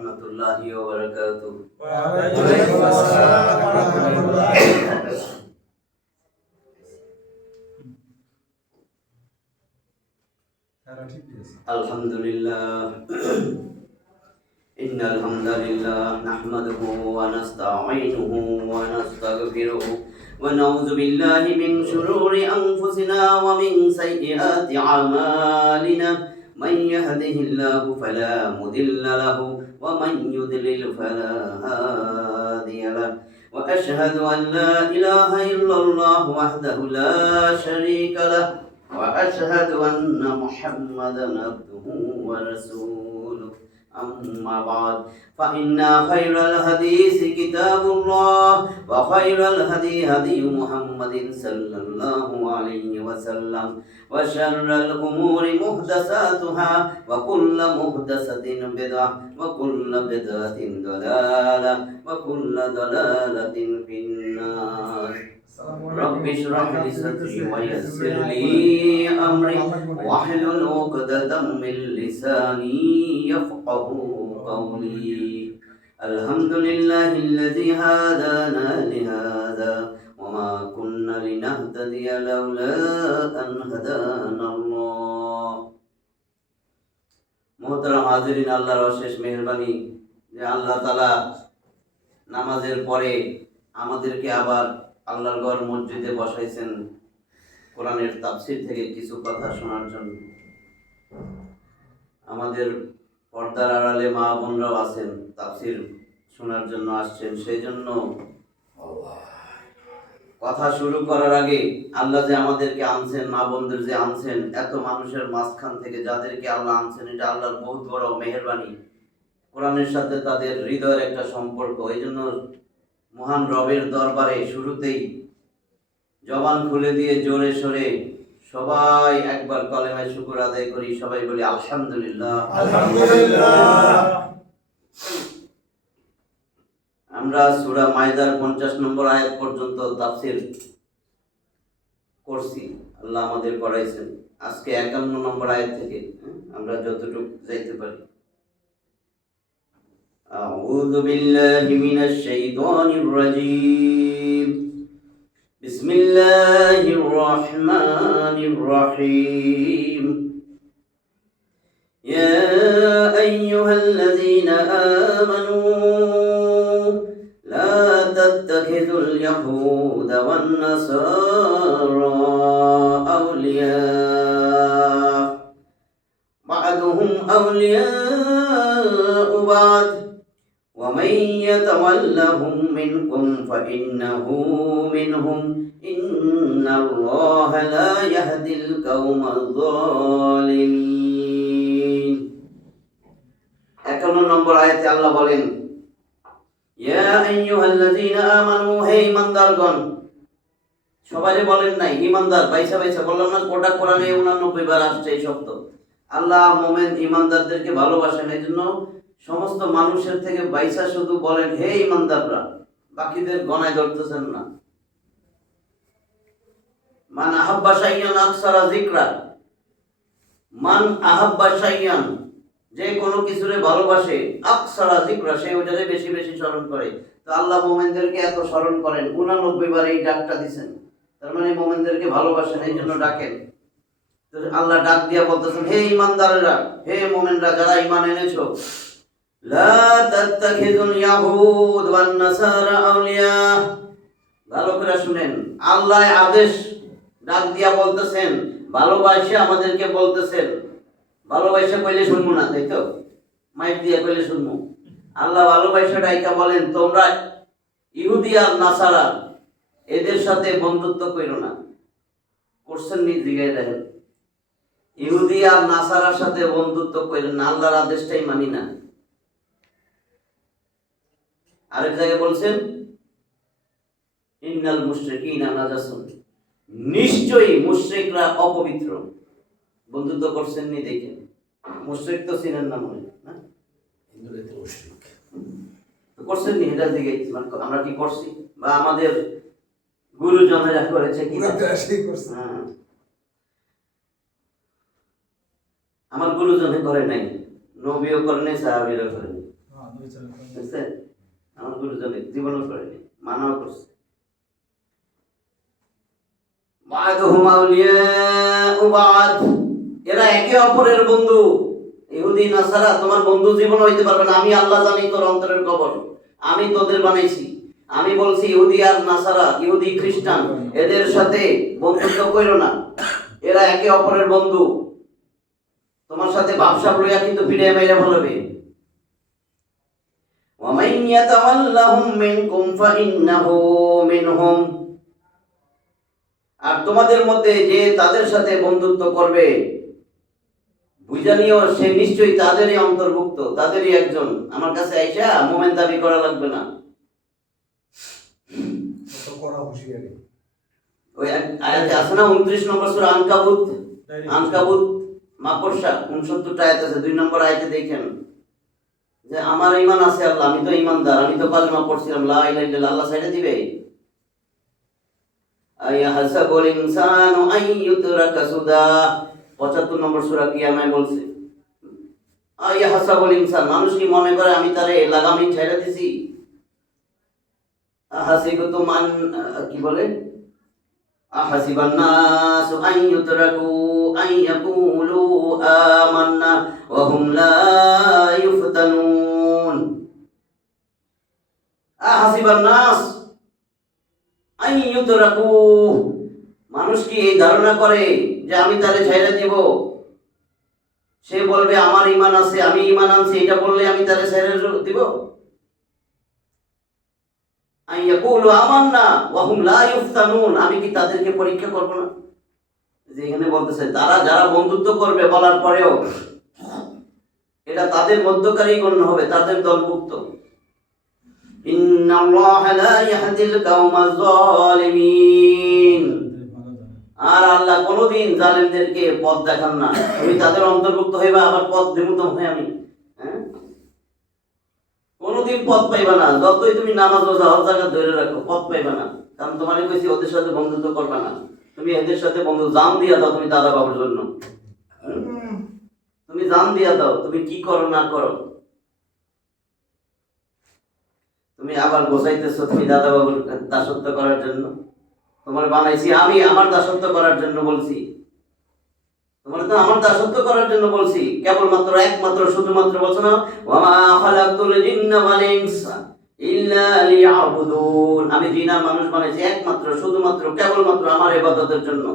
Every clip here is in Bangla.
রহমাতুল্লাহি ওয়া বারাকাতুহু। ওয়া আলাইকুম আসসালাম ওয়া রাহমাতুল্লাহি ওয়া বারাকাতুহু। আলহামদুলিল্লাহ ইন্নাল হামদালিল্লাহ নাহমাদুহু ওয়া নাস্তাঈনুহু ওয়া নাস্তাগফিরুহু ওয়া নাউযু বিল্লাহি মিন শুরুরি আনফুসিনা ওয়া মিন সাইয়্যাতি আমালিনা মান ইয়াহদিহিল্লাহু ফালা মুদিল্লা লাহু ওয়া মান ইউদ্লিল ফালা হাদিয়া লাহু ওয়া আশহাদু আন লা ইলাহা ইল্লাল্লাহু ওয়াহদাহু লা শারীকা লাহু وأشهد أن محمدا عبده ورسوله أما بعد فإن خير الحديث كتاب الله وخير الهدي هدي محمد صلى الله عليه وسلم وشر الأمور محدثاتها وكل محدثة بدعة وكل بدعة ضلالة وكل ضلالة في النار رب اشرح لي صدري ويسر لي أمري واحلل عقدة من لساني يفقهوا قولي الحمد لله الذي هدانا لهذا وما كنا لنهتدي لولا أن هدانا الله মোহতারাম হাজিরিন, আল্লাহর অশেষ মেহেরবানি যে আল্লাহ তাআলা নামাজের পরে আমাদেরকে আবার আল্লাহর ঘর মসজিদে বসাইছেন কোরআনের তাফসীর থেকে কিছু কথা শোনার জন্য। আমাদের পর্দার আড়ালে মা বোনরাও আছেন, তাফসীর শোনার জন্য আসছেন। সেই জন্য কথা শুরু করার আগে আল্লাহ যে আমাদেরকে আনছেন, মা বোনদের যে আনছেন, এত মানুষের মাঝখান থেকে যাদেরকে আল্লাহ আনছেন, এটা আল্লাহর বহুত বড় মেহেরবানি। কোরআনের সাথে তাদের হৃদয়ের একটা সম্পর্ক। এই জন্য মহান রবের দরবারে শুরুতেই জবান খুলে দিয়ে জোরে সোরে সবাই একবার কলেমায় শুকর আদায় করি। সবাই বলি আলহামদুলিল্লাহ। আলহামদুলিল্লাহ। আমরা সূরা মায়দার 50 নম্বর আয়াত পর্যন্ত তাফসীর করছি, আল্লাহ আমাদের পড়াইছেন। আজকে 51 নম্বর আয়াত থেকে আমরা যতটুকু যাইতে পারি। أعوذ بالله من الشيطان الرجيم بسم الله الرحمن الرحيم يا أيها الذين آمنوا لا تتخذوا اليهود والنصارى أولياء بعضهم أولياء بعض ومن يتولهم منكم فإنه منهم إن الله لا يهدي القوم الظالمين 51 নম্বর আয়াতে আল্লাহ বলেন, ইয়া আইয়ুহাল্লাযীনা আমানু, হে ঈমানদারগণ। সবাইরে বলেন নাই ঈমানদার, বাইসা বাইসা বললাম না, গোটা কোরআনে 89 বার আসছে এই শব্দ। আল্লাহ মুমিন ঈমানদারদেরকে ভালোবাসেন, এইজন্য সমস্ত মানুষের থেকে বাইসা শুধু বলেন হে ঈমানদাররা, বাকিদের গণায় ধরতেছেন না। মান আহাব্বা শাইয়ান আকসারা যিকরা, মান আহাব্বা শাইয়ান, যে কোনো কিছুরে ভালোবাসে, আকসারা যিকরা, সে ওটারে বেশি বেশি স্মরণ করে। তো আল্লাহ মুমিনদেরকে এত স্মরণ করেন, 89 বার এই ডাকটা দিবেন, তার মানে মুমিনদেরকে ভালোবাসেন, এই জন্য ডাকেন। তো আল্লাহ ডাক দিয়া বলতেছেন, হে ঈমানদাররা, হে মুমিনরা যারা ঈমান এনেছো, লা তাত্তাখিযুল ইয়াহুদ ওয়ান নাসারা আউলিয়া। ভালো করে শুনেন, আল্লাহ আদেশ ডাক দিয়া বলতেছেন, ভালোবাসে আমাদেরকে বলতেছেন। ভালোবাসা কইলে শুনবো না, তাই তো? মাইক দিয়া কইলে শুনবো। আল্লাহ ভালোবাসা ডাইকা বলেন, তোমরা ইহুদি আর নাসারা এদের সাথে বন্ধুত্ব কইরো না। করছেন নি জিগায় দেখেন, ইহুদি আর নাসারার সাথে বন্ধুত্ব কইরেন না, আল্লাহর আদেশটাই মানি না। আরেক জায়গায় বলছেন, ইন্নাল মুশরিকিনা নাজাসুন, নিশ্চয়ই মুশরিকরা অপবিত্র। বন্ধুত্ব করছেন নি দেখেন, মুশরিক তো চিনেন না মনে না, হিন্দুরা তো মুশরিক করছেন নি, এটা দিকে আমরা কি করছি বা আমাদের গুরুজনেরা করেছে কি? আমার গুরুজনে করে নাই, নবীও করে নাই, সাহাবীরা করে নাই। বুঝছেন? আমার গুরুজনে জীবনও করেনি, মানাও করছে। বা'দুহুম আউলিয়াউ বা'দ, এরা একে অপরের বন্ধু। ইহুদি নাসারা তোমার বন্ধু জীবন হইতে পারবে না। আমি আল্লাহ জানি তোর অন্তরের খবর, আমি তোদের বানাইছি। আমি বলছি ইহুদি আর নাসারা, ইহুদি খ্রিস্টান, এদের সাথে বন্ধুত্ব করো না, এরা একে অপরের বন্ধু। তোমার সাথে ব্যবসা লইয়া কিন্তু ফিরে মেরে বলবে। وَمَن يَتَوَلَّهُم مِّنكُمْ فَإِنَّهُ مِنْهُمْ, আর তোমাদের মধ্যে যে তাদের সাথে বন্ধুত্ব করবে বুঝা নিও সে নিশ্চয়ই তাদেরই অন্তর্ভুক্ত, তাদেরই একজন। আমার কাছে আইসা মোমেন দাবি করা লাগবে না। ওই আয়াতে আছে না 29 নম্বর সূরা আনকাবুত, আনকাবুত মাকড়সা 69টা আয়াত আছে, 2 নম্বর আয়াতে দেখেন যে আমার ঈমান আছে আল্লাহ, আমি তো ঈমানদার, আমি তো কালেমা পড়ছিলাম লা ইলাহা ইল্লাল্লাহ, আল্লাহ সাইডে দিবে? আয়াহাসাবুল ইনসানু আইয়ুতরাকা সুদা 75 নম্বর সূরা কিয়ামায় বলছে। আয়াহাসাবুল ইনসান, মানুষ কি মনে করে আমি তারে লাগামিন ছেড়ে দিছি? আহাসিবতুম আন, কি বলে, আহাসিবান নাসু আইয়ুতরাকু আইয়াকুলু আমান্না ওয়া হুম লা ইফতানুন। আহাসিবান নাস আইয়ুতরাকু, মানুষ কি এই ধারণা করে যে আমি তারে ছেড়ে দিব? সে বলবে আমার ঈমান আছে, আমি ঈমান আনছি, এটা বললে আমি তারে ছেড়ে দিব? আইয়াকুলু আমান্না ওয়া হুম লা ইফতানুন, আমি কি তাদেরকে পরীক্ষা করব না? যে এখানে বলতেছে তারা যারা বন্ধুত্ব করবে বলার পরেও এটা তাদের মধ্যকারই গণ্য হবে, তাদের দলভুক্ত। ইন্নাল্লাহা লা ইয়াহদিল কাওমাজ জালিমিন, আর আল্লাহ কোনোদিন জালেমদেরকে পথ দেখান না। তুমি তাদের অন্তর্ভুক্ত হইবা, আবার পথ বিমুখ হই আমি, হ্যাঁ? কোনোদিন পথ পাইবা না, যতই তুমি নামাজ রোজা হজ জাকাত ধরে রাখো, পথ পাইবা না। কারণ তোমারে কইছি ওদের সাথে বন্ধুত্ব করবা না। তুমি এদের সাথে বন্ধু জান দিয়া দাও, তুমি দাদা বাবুর জন্য তুমি জান দিয়া দাও, তুমি কি করো না করো। তুমি আবার গোছাইতেছো তুমি দাদা বাবুর দাসত্ব করার জন্য। তোমার বানাইছি আমি আমার দাসত্ব করার জন্য বলছি, তোমার তো আমার দাসত্ব করার জন্য বলছি। কেবলমাত্র একমাত্র শুধুমাত্র বলছো না ওয়ামা খালাকতুল জিন্না ওয়াল ইনসা ইল্লা লিয়াবুদুন, আমি জিন আর মানুষ বানাইছি একমাত্র শুধুমাত্র কেবলমাত্র আমার ইবাদতের জন্য।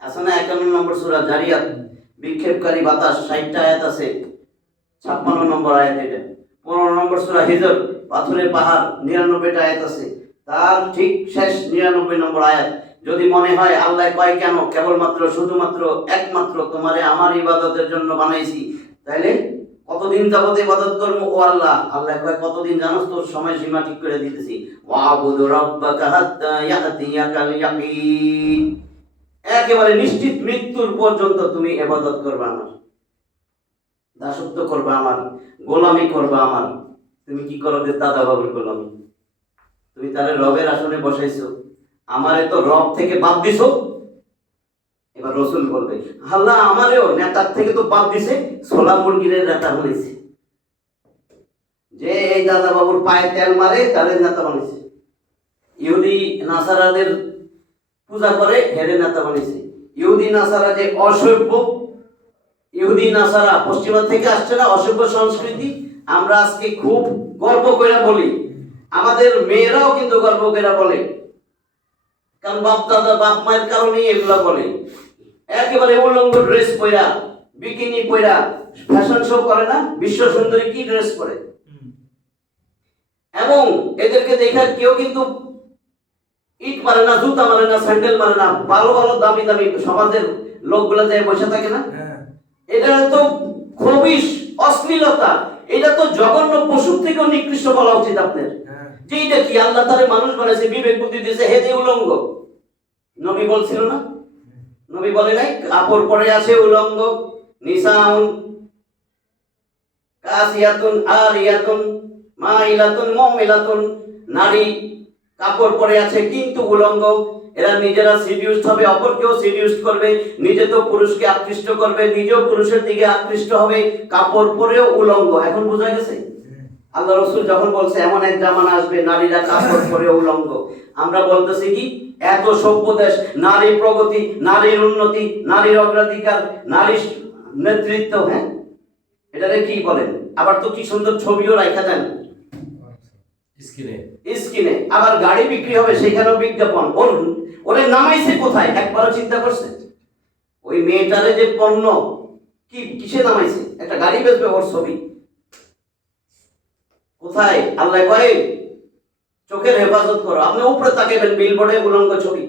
আছে না 51 নম্বর সূরা জারিয়াত, বিক্ষেপকারী বাতাস 60টা আয়াত আছে, 56 নম্বর আয়াত এটা। 15 নম্বর সূরা হিজর, পাথরের পাহাড় 99টা আয়াত আছে, তার ঠিক শেষ 99 নম্বর আয়াত। যদি মনে হয় আল্লাহ কয় কেন কেবলমাত্র শুধুমাত্র একমাত্র তোমারে আমার ইবাদতের জন্য বানাইছি, তাইলে কতদিন যাবত ইবাদত করব? ও আল্লাহ, আল্লাহ কয় কতদিন জানোস? তোর সময় সীমা ঠিক করে দিতেছি। ওয়াবুদু রাব্বাকা হাত্তা ইয়াতিয়াকাল ইয়াকিন, একেবারে নিশ্চিত মৃত্যুর পর্যন্ত তুমি ইবাদত করবে আমার, দাসত্ব করবে আমার, গোলামি করবে আমার। তুমি কি করো? যে দাদা বাবুর গোলামি। তুমি তারে রবের আসনে বসাইছো, আমারে তো রব থেকে বাদ দিছো। এবার রসুল বলবে আল্লাহ আমারেও নেতার থেকে তো বাদ দিছে, ছোলা মুরগির নেতা বানিয়েছে। যে এই দাদা বাবুর পায়ে তেল মারে তাদের নেতা বানিয়েছে। ইহুদি নাসারাদের পূজা করে হেরে নেতা বানিয়েছে। ইহুদি নাসারা যে অসভ্য, ইহুদি নাসারা পশ্চিমা থেকে আসছে না, অসভ্য সংস্কৃতি। আমরা আজকে খুব গর্ব করে বলি, আমাদের মেয়েরাও কিন্তু গর্ব করে বলে, কারণ বাপ দাদা বাপ মায়ের কারণেই এগুলা বলে। একেবারে উলঙ্গ ড্রেস পরা, বিকিনি পরা ফ্যাশন শো করে না, বিশ্ব সুন্দরী কি ড্রেস পরে। এবং এদেরকে দেখা কেউ কিন্তু ইট মারে না, জুতা মারে না, স্যান্ডেল মারে না, ভালো ভালো দামি দামি সমাজের লোকগুলা যায় বসে থাকে না। এটা তো খুবই অশ্লীলতা, এটা তো জঘন্য, পশুর থেকেও নিকৃষ্ট বলা উচিত আপনার। যে এটা কি আল্লাহ তারে মানুষ বানাইছে, বিবেক বুদ্ধি দিয়েছে, হে যে উলঙ্গ। নবী বলছিল না, নবী বলে নাই কাপড় পরে আছে উলঙ্গ, নিসাউন কাসিয়াতুন আরিয়াতুন মাইলাতুন মুমিলাতুন, নারী কাপড় পরে আছে কিন্তু উলঙ্গ। এরা নিজেরা সিডিউসড হবে, অপরকেও সিডিউসড করবে, নিজে তো পুরুষকে আকৃষ্ট করবে, নিজেও পুরুষের দিকে আকৃষ্ট হবে, কাপড় পরেও উলঙ্গ। এখন বোঝা গেছে? আল্লাহ রসুল যখন বলছে এমন এক জামানা আসবে নারীরা কাপড় পরে উলঙ্গ, আমরা বলতেছি কি এত সভ্য দেশ, নারী প্রগতি, নারীর উন্নতি, নারীর অগ্রাধিকার, নারীর নেতৃত্ব, হ্যাঁ এটারে কি বলেন? আবার তো কি সুন্দর ছবিও রাখা দেন স্ক্রিনে, আবার গাড়ি বিক্রি হবে সেখানেও বিজ্ঞাপন। ওরে নামাইছে কোথায় একবারও চিন্তা করছে? ওই মেয়েটারে যে পণ্য কি কিসে নামাইছে? একটা গাড়ি বেচবে, ওর ছবি কোথায়? আল্লাহ কয় চোখের হেফাজত করো। আপনি উপরে তাকাবেন বিলবোর্ডে উলঙ্গ ছবি,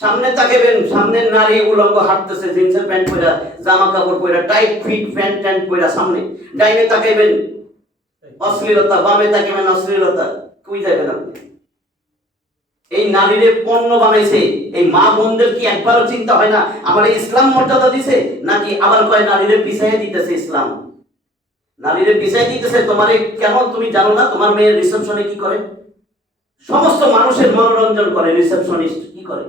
সামনে তাকাবেন সামনের নারী উলঙ্গ হাঁটতেছে, জিন্সের প্যান্ট পরা, জামা কাপড় পরা, টাইট ফিট প্যান্ট ট্যান্ট পরা সামনে। ডাইনে তাকাবেন অশ্লীলতা, বামে তাকাবেন অশ্লীলতা। কই যাবেন আপনি? এই নারীরে পণ্য বানাইছে। এই মা বোনদের কি একবারও চিন্তা হয় না আমার ইসলাম মর্যাদা দিছে নাকি? আবার কয় নারীরে পিছাই দিতেছে ইসলাম, নারীরে পিছাই দিতেছে। তোমারে কেন তুমি জানো না তোমার মেয়ের রিসেপশনে কি করে? সমস্ত মানুষের মনোরঞ্জন করে। রিসেপশনিস্ট কি করে?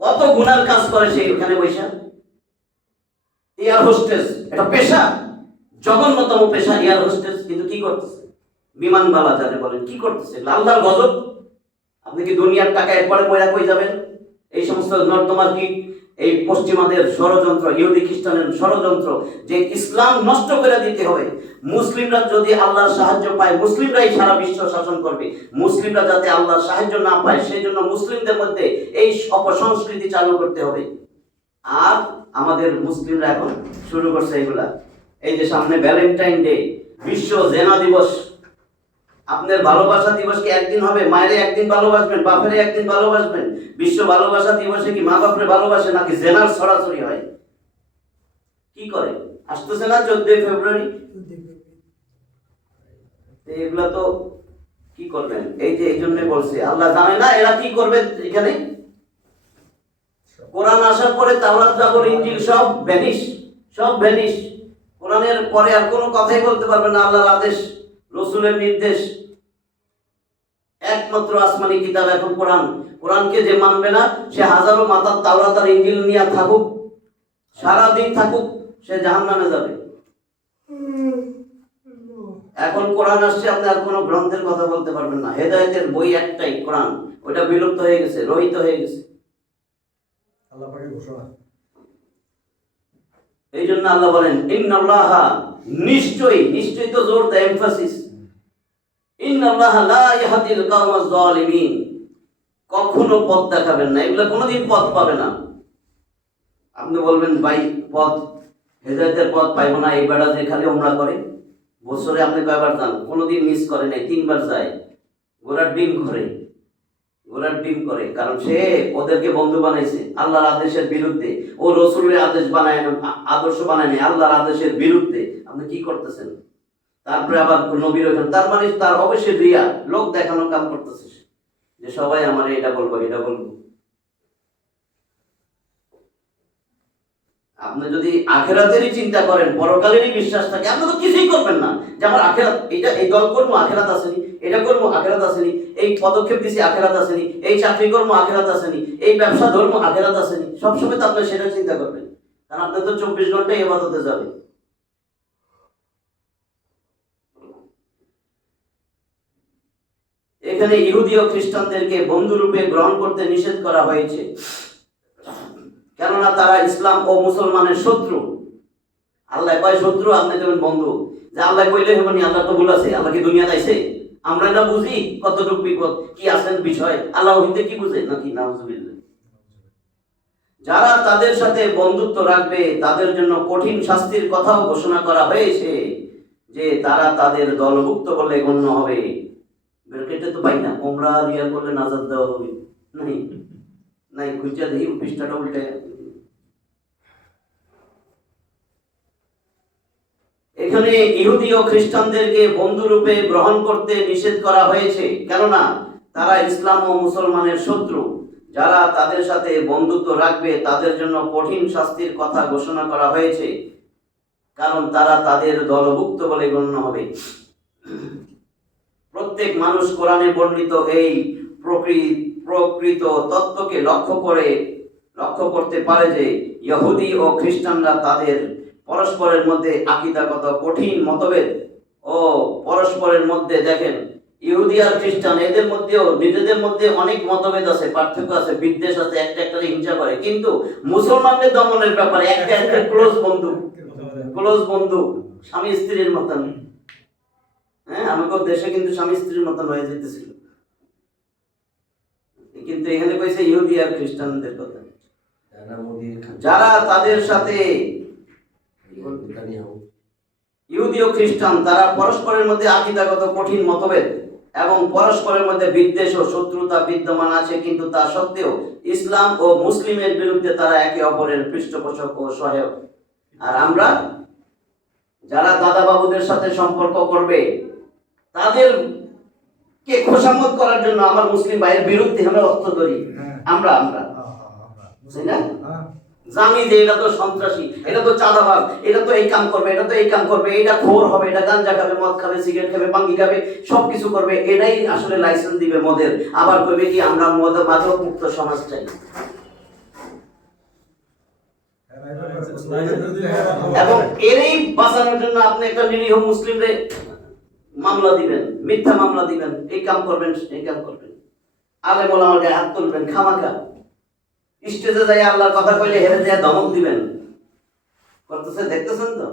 কত গুনার কাজ করে সে ওখানে বৈশা। এয়ার হোস্টেস এটা পেশা, জঘন্যতম পেশা এয়ার হোস্টেস। কিন্তু কি করতেছে? বিমানবালা যারে বলেন, কি করতেছে? আল্লাহর গজব। আপনি কি দুনিয়ার টাকা একবারে পয়লা কই যাবেন? এই সমস্ত নর্দমার কি এই পশ্চিমাদের ষড়যন্ত্র, ইহুদি খ্রিস্টানের ষড়যন্ত্র যে ইসলাম নষ্ট করে দিতে হবে। মুসলিমরা যদি আল্লাহর সাহায্য পায় মুসলিমরাই সারা বিশ্ব শাসন করবে। মুসলিমরা যাতে আল্লাহর সাহায্য না পায় সেই জন্য মুসলিমদের মধ্যে এই অপসংস্কৃতি চালু করতে হবে। আর আমাদের মুসলিমরা এখন শুরু করছে এগুলা। এই যে সামনে ভ্যালেন্টাইন ডে, বিশ্ব জেনা দিবস। আপনার ভালোবাসা দিবস কি একদিন হবে? মায়েরে একদিন ভালোবাসবেন, বাপেরে একদিন ভালোবাসবেন। বিশ্ব ভালোবাসা দিবসে কি মা বাপরে ভালোবাসে নাকি জেনার ছড়াছড়ি হয়? কি করে? আসতেছে না 14 ফেব্রুয়ারি। এগুলা তো কি করবেন? এই যে এই জন্য বলছে আল্লাহ জানে না এরা কি করবে। এখানে কোরআন আসার পরে তাওরাত, জাবর, ইনজিল সব ভ্যানিশ, সব ভ্যানিশ। কোরআনের পরে আর কোনো কথাই বলতে পারবে না। আল্লাহর আদেশ, রসুলের নির্দেশ, একমাত্র আসমানি কিতাব এখন কোরআন। কোরআনকে যে মানবে না সে হাজারো মাতার তাওরাত আর ইনজিল নিয়ে থাকুক, সারাদিন থাকুক, সে জাহান্নামে যাবে। এখন কোরআন আসছে, আপনি আর কোনো গ্রন্থের কথা বলতে পারবেন না। হেদায়েতের বই একটাই কোরআন, ওটা বিলুপ্ত হয়ে গেছে, রহিত হয়ে গেছে। আল্লাহ পাকের ঘোষণা। এই জন্য আল্লাহ বলেন ইন্নাল্লাহা, নিশ্চয়ই, নিশ্চয়ই তো জোর দেয়, এমফাসিস। ইন্নাল্লাহা লা ইয়াহদিল কাওমাজ জালিমিন, কখনো পথ দেখাবেন না, এগুলা কোনোদিন পথ পাবে না। আপনি বলবেন ভাই পথ, হেদায়েতের পথ পাইবো না। এই বেড়া যে খালি ওমরা করে, বছরে আপনি কয়বার যান? কোনোদিন মিস করে নাই, 3 বার যায়। ঘোড়ার ডিম করে, ঘোড়ার ডিম করে, কারণ সে ওদেরকে বন্ধু বানাইছে আল্লাহর আদেশের বিরুদ্ধে। ও রসুলের আদেশ বানায়, আদর্শ বানায় নাই, আল্লাহর আদেশের বিরুদ্ধে। আপনি কি করতেছেন? তারপরে আবার নবীর ওখানে, তার মানে তার অবশ্যই রিয়া, লোক দেখানোর কাম করতেছে যে সবাই আমার এটা বলবো, এটা বলবো। আপনি যদি আখেরাতেরই চিন্তা করেন, পরকালেরই বিশ্বাস থাকে, আপনি তো কিছুই করবেন না যে আমার আখেরাত, এটা এই দল করবো আখেরাত আসেনি, এটা করবো আখেরাত আসেনি, এই পদক্ষেপ দিছি আখেরাত আসেনি, এই চাকরি করবো আখেরাত আসেনি, এই ব্যবসা ধর্ম আখেরাত আসেনি। সবসময় তো আপনি সেটা চিন্তা করবেন, কারণ আপনার তো 24 ঘন্টাই ইবাদতে যাবে। এখানে ইহুদি ও খ্রিস্টানদেরকে বন্ধুরূপে গ্রহণ করতে নিষেধ করা হয়েছে, কেননা তারা ইসলাম ও মুসলমানের শত্রু। আল্লাহ কয় শত্রু, আপনি দেবেন বন্ধু। যে আল্লাহ কইলে হবে নি? আল্লাহ তো ভুল আছে? আল্লাহ কি দুনিয়া দাইছে? আমরা না বুঝি কতটুকু বিপদ কি আছেন বিষয়? আল্লাহ হইতে কি বুঝে নাকি? নাউজুবিল্লাহ। যারা তাদের সাথে বন্ধুত্ব রাখবে তাদের জন্য কঠিন শাস্তির কথাও ঘোষণা করা হয়েছে, যে তারা তাদের দলভুক্ত বলে গণ্য হবে। ব্র্যাকেটে তো পাই না, ওমরা রিয়া করলে নাজাত দেওয়া হবে নাই, নাই খুঁজা দেখি পৃষ্ঠাটা উল্টে। এখানে ইহুদি ও খ্রিস্টানদেরকে বন্ধুরূপে গ্রহণ করতে নিষেধ করা হয়েছে, কেননা তারা ইসলাম ও মুসলমানের শত্রু। যারা তাদের সাথে বন্ধুত্ব রাখবে তাদের জন্য কঠিন শাস্তির কথা ঘোষণা করা হয়েছে, কারণ তারা তাদের দলভুক্ত বলে গণ্য হবে। প্রত্যেক মানুষ কোরআনে বর্ণিত এই প্রকৃত তত্ত্বকে লক্ষ্য করতে পারে যে ইহুদি ও খ্রিস্টানরা তাদের পরস্পরের মধ্যে আকীদাগত কঠিন মতভেদ ও পরস্পরের মধ্যে দেখেন ইহুদি আর খ্রিস্টান এদের মধ্যেও নিজেদের মধ্যে অনেক মতভেদ আছে, পার্থক্য আছে, বিদ্বেষ আছে, একটা একটা হিংসা করে, কিন্তু মুসলমানদের দমনের ব্যাপারে একটা একটা ক্লোজ বন্ধু স্বামী স্ত্রীর মতন। হ্যাঁ, আমাকে দেশে কিন্তু স্বামী স্ত্রীর মতন হয়ে যেতেছিল, কিন্তু এখানে কইছে ইহুদি আর খ্রিস্টানদের কথা, যারা তাদের সাথে ইহুদি ও খ্রিস্টান তারা পরস্পরের মধ্যে আকীদাগত কঠিন মতভেদ এবং পরস্পরের মধ্যে বিদ্বেষ ও শত্রুতা বিদ্যমান আছে, কিন্তু তা সত্ত্বেও ইসলাম ও মুসলিমের বিরুদ্ধে তারা একে অপরের পৃষ্ঠপোষক ও সহায়ক। আর আমরা যারা দাদা বাবুদের সাথে সম্পর্ক করবে তাদেরকে খোশামত করার জন্য আমার মুসলিম ভাইয়ের বিরুদ্ধে আমরা অস্ত্র ধরি, আমরা বুঝি না, জানি যে এটা তো সন্ত্রাসী, এটা তো চাঁদাবাজ, এটা তো এই কাম করবে, এটা তো এই কাম করবে, এটা খোর হবে, এটা গাঁজা খাবে, মদ খাবে, সিগারেট খাবে, পাঙ্গি খাবে, সবকিছু করবে, এটাই আসলে লাইসেন্স দিবে মদের, আবার কইবে কি আমরা মাদক মুক্ত সমাজ চাই। এবং এরই বাঁচানোর জন্য আপনি একটা নিরীহ মুসলিমরে মামলা দিবেন, মিথ্যা মামলা দিবেন, এই কাম করবেন, এই কাম করবেন, আলেম ওলামার গায়ে হাত তুলবেন খামাখা, স্টেজে যাই আল্লাহর কথা কইলে হেরে যায় ধমক দিবেন, করতেছে, দেখতেছেন তো।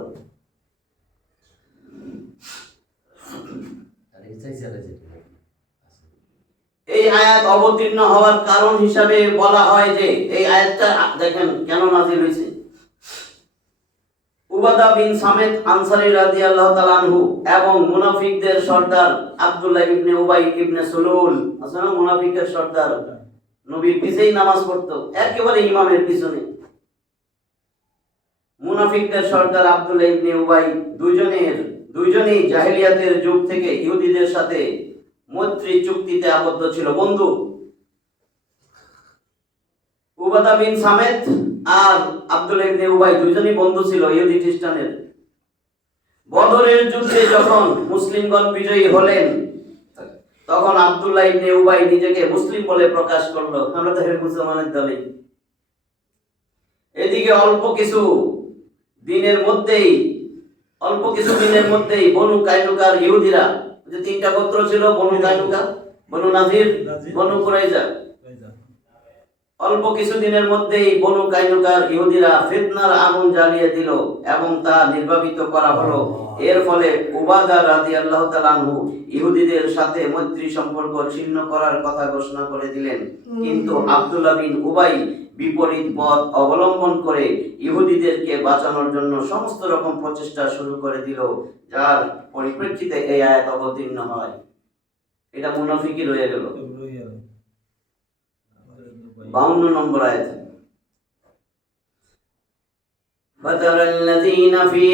এই আয়াত অবতীর্ণ হওয়ার কারণ হিসাবে বলা হয় যে এই আয়াতটা দেখেন কেন নাযিল হয়েছে। উবাদা বিন সামিত আনসারী রাদিয়াল্লাহু তাআলা আনহু এবং মুনাফিকদের সর্দার আব্দুল্লাহ ইবনে উবাই ইবনে সুলুল, আসলে মুনাফিকের সর্দার, নবীর পিছেই নামাজ পড়তো, একেবারে ইমামের পিছনে। মুনাফিকদের সর্দার আব্দুল্লাহ ইবনে উবাই দুইজনেই জাহেলিয়াতের যুগ থেকে ইহুদিদের সাথে মৈত্রী চুক্তিতে আবদ্ধ ছিল, বন্ধু। উবাদা বিন সামিত আর আব্দুল্লাহ ইবনে উবাই দুইজনই বন্ধু ছিল ইহুদি খ্রিস্টানের। বদরের যুদ্ধে যখন মুসলিমগণ বিজয়ী হলেন তখন আব্দুল্লাহ ইবনে উবাই নিজেকে মুসলিম বলে প্রকাশ করলো, আমরা তো মুসলমানের দলে। এদিকে অল্প কিছু দিনের মধ্যেই বনু কায়নুকার ইহুদিরা, যে তিনটা গোত্র ছিল, বনু কায়নুকা, বনু নাজির, বনু কুরাইজা, অল্প কিছু দিনের মধ্যেই বনু কায়নুকার ইহুদিরা ফিতনার আগুন জ্বালিয়ে দিল এবং তা নির্বাপিত করা হলো। এর ফলে উবাদা রাদিয়াল্লাহু তাআলা আনহু ইহুদিদের সাথে মৈত্রী সম্পর্ক ছিন্ন করার কথা ঘোষণা করে দিলেন, কিন্তু আব্দুল্লাহ বিন উবাই বিপরীত পথ অবলম্বন করে ইহুদিদেরকে বাঁচানোর জন্য সমস্ত রকম প্রচেষ্টা শুরু করে দিল, যার পরিপ্রেক্ষিতে এই আয়াত অবতীর্ণ হয়। এটা মুনাফিকই রয়ে গেল। 52 নম্বর আয়াত। فَتَرَى الَّذِينَ فِي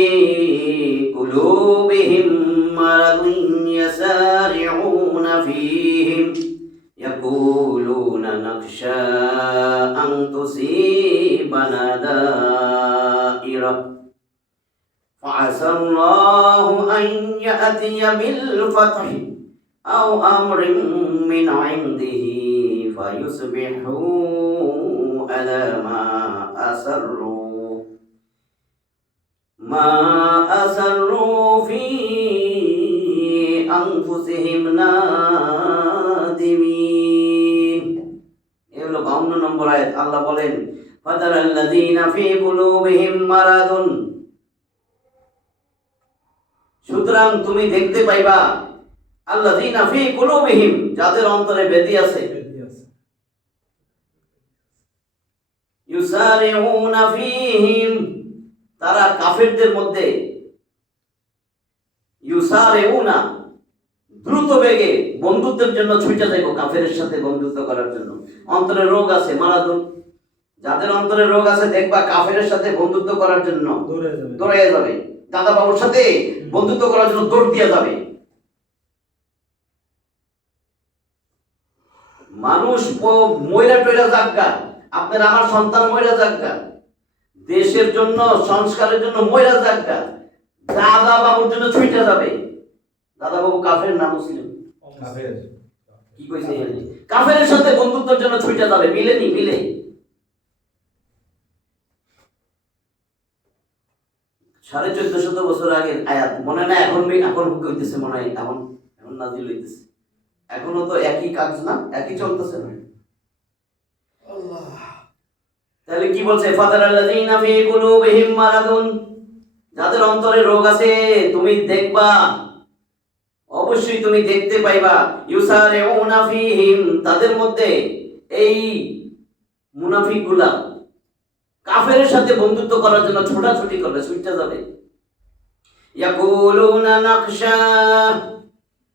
قُلُوبِهِم مَّرَضٌ يَسَارِعُونَ فِيهِمْ يَقُولُونَ نَخْشَىٰ أَن تُصِيبَنَا دَائِرَةٌ فَعَسَى اللَّهُ أَن يَأْتِيَ بِالْفَتْحِ أَوْ أَمْرٍ مِّنْ عِندِهِ فَيُصْبِحُوا عَلَىٰ مَا أَسَرُّوا فِي أَنفُسِهِمْ نَادِمِينَ। এই হলো 52 নম্বর আয়াত। আল্লাহ বলেন فَتَرَى الَّذِينَ فِي قُلُوبِهِم مَّرَضٌ, সুতরাং তুমি দেখতে পাইবা আল্লাযীনা ফী কুলুবিহিম, যাদের অন্তরে ব্যাধি আছে, ইউসারিউনা ফীহিম, তারা কাফেরদের মধ্যে, ইউসারিউনা দ্রুত বেগে বন্ধুত্বের জন্য ছুটে যাইব, কাফেরের সাথে বন্ধুত্ব করার জন্য। অন্তরে রোগ আছে, মারাদুন, যাদের অন্তরে রোগ আছে দেখবা কাফেরের সাথে বন্ধুত্ব করার জন্য দৌড়ে যাবে, দাদা বাবুর সাথে বন্ধুত্ব করার জন্য দৌড় দিয়ে যাবে। মানুষ ময়রা টয়রা যাগা, আপনার আমার সন্তান ময়রা যাগা, দেশের জন্য সংস্কারের জন্য ময়রা যাগা, দাদা বাবুর জন্য ছুটে যাবে। দাদা বাবু কাফের না মুসলিম? কাফের। কি কইছে? কাফেরের সাথে বন্ধুত্বের জন্য ছুটে যাবে, মিলে। 1450 বছর আগের আয়াত, মনে না এখন এখন হইতেছে, মনে হয় এখন এখন নাজিল হইতেছে, এখনো তো একই কাজ না, একই চলতেছে না। আল্লাহ। তাহলে কি বলছে, ফাতারাল্লাযিনা ফি কুলুবিহিম মারাদুন, যাদের অন্তরে রোগ আছে তুমি দেখবা, অবশ্যই তুমি দেখতে পাইবা, ইউসারিউনা ফীহিম, তাদের মধ্যে এই মুনাফিকগুলা কাফেরের সাথে বন্ধুত্ব করার জন্য ছোটাছুটি করবে, ছুটতে যাবে। ইয়াকুলুনা নাখশা,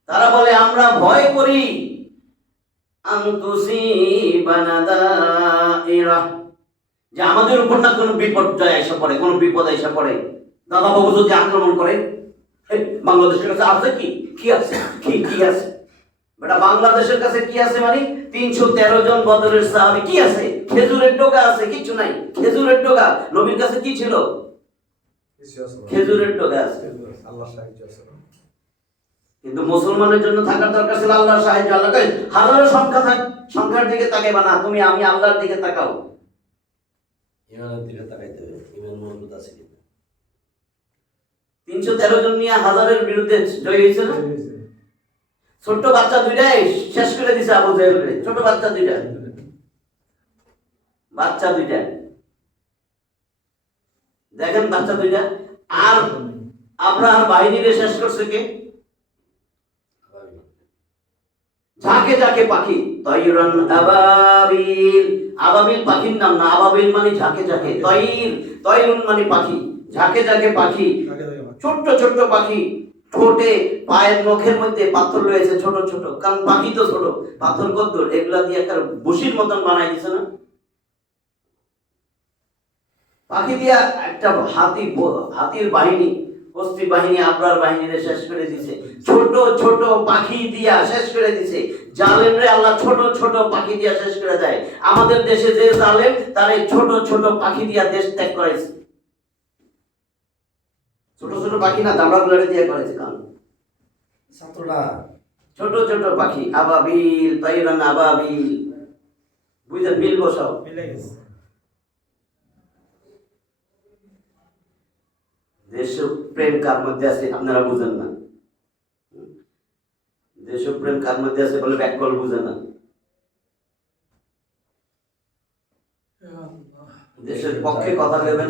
তারা বলে আমরা ভয় করি, আন তুসিবানা দাইরা, যে আমাদের উপর না কোনো বিপর্যয় এসে পড়ে, কোনো বিপদ এসে পড়ে, দাদা বাবু যদি আক্রমণ করে। বাংলাদেশের কাছে আছে কি কি আছে, কি আছে বেটা, বাংলাদেশের কাছে কি আছে মানে 313 জন বদরের সাহাবী, কি আছে? খেজুরের ডগা আছে, কিছু নাই। খেজুরের ডগা, নবীর কাছে কি ছিল? খেজুরের ডগা আছে। আল্লাহর সাহায্য আছে। কিন্তু মুসলমানের জন্য থাকার দরকার ছিল আল্লাহর সাহায্য। আল্লাহ কয় হাজারো সংখ্যার দিকে তাকাইবা না, তুমি আমি আল্লাহর দিকে তাকাও। ইমানের দিকে তাকাইতে হবে, ইমান মজবুত আছে কিনা। 313 জন নিয়ে হাজারের বিরুদ্ধে জয় হয়েছে না? ছোট্ট বাচ্চা দুইটাই শেষ করে দিছে আবু জাহেলকে, ছোট বাচ্চা দুইটা, দেখেন বাচ্চা দুইটা। আর আব্রাহার বাহিনীরে শেষ করছে কে? ঝাঁকে ঝাঁকে পাখি, তয়ুরান আবাবিল, আবাবিল পাখির নাম না, আবাবিল মানে ঝাঁকে ঝাঁকে, তয়ুরুন মানে পাখি, ঝাঁকে ঝাঁকে পাখি, ছোট্ট ছোট্ট পাখি, ঠোঁটে পায়ের নখের মধ্যে পাথর রয়েছে ছোট ছোট, কারণ পাখি তো ছোট, পাথর কদ্দুর, এগুলা দিয়ে একটা বসির মতন বানাই দিছে না, পাখি দিয়া একটা হাতির বাহিনী, হস্তি বাহিনী, আবরার বাহিনীরে শেষ করে দিছে, ছোট ছোট পাখি দিয়া শেষ করে দিছে। জালেমরে আল্লাহ ছোট ছোট পাখি দিয়া শেষ করে দেয়। আমাদের দেশে যে জালেম, তার এই ছোট ছোট পাখি দিয়া দেশ ত্যাগ করেছে। ছোট ছোট পাখি না, দামড়া গুলারে দিয়ে করেছে, কারণ ছাত্ররা ছোট ছোট পাখি, আবাবিল, তাইরান আবাবিল, বুঝলেন? বিল বসাও। মিলে গেছে। দেশপ্রেম কার মধ্যে আছে আপনারা বুঝেন না, দেশপ্রেম কার মধ্যে আছে বলে ব্যাককল বুঝে না। দেশের পক্ষে কথা বলবেন।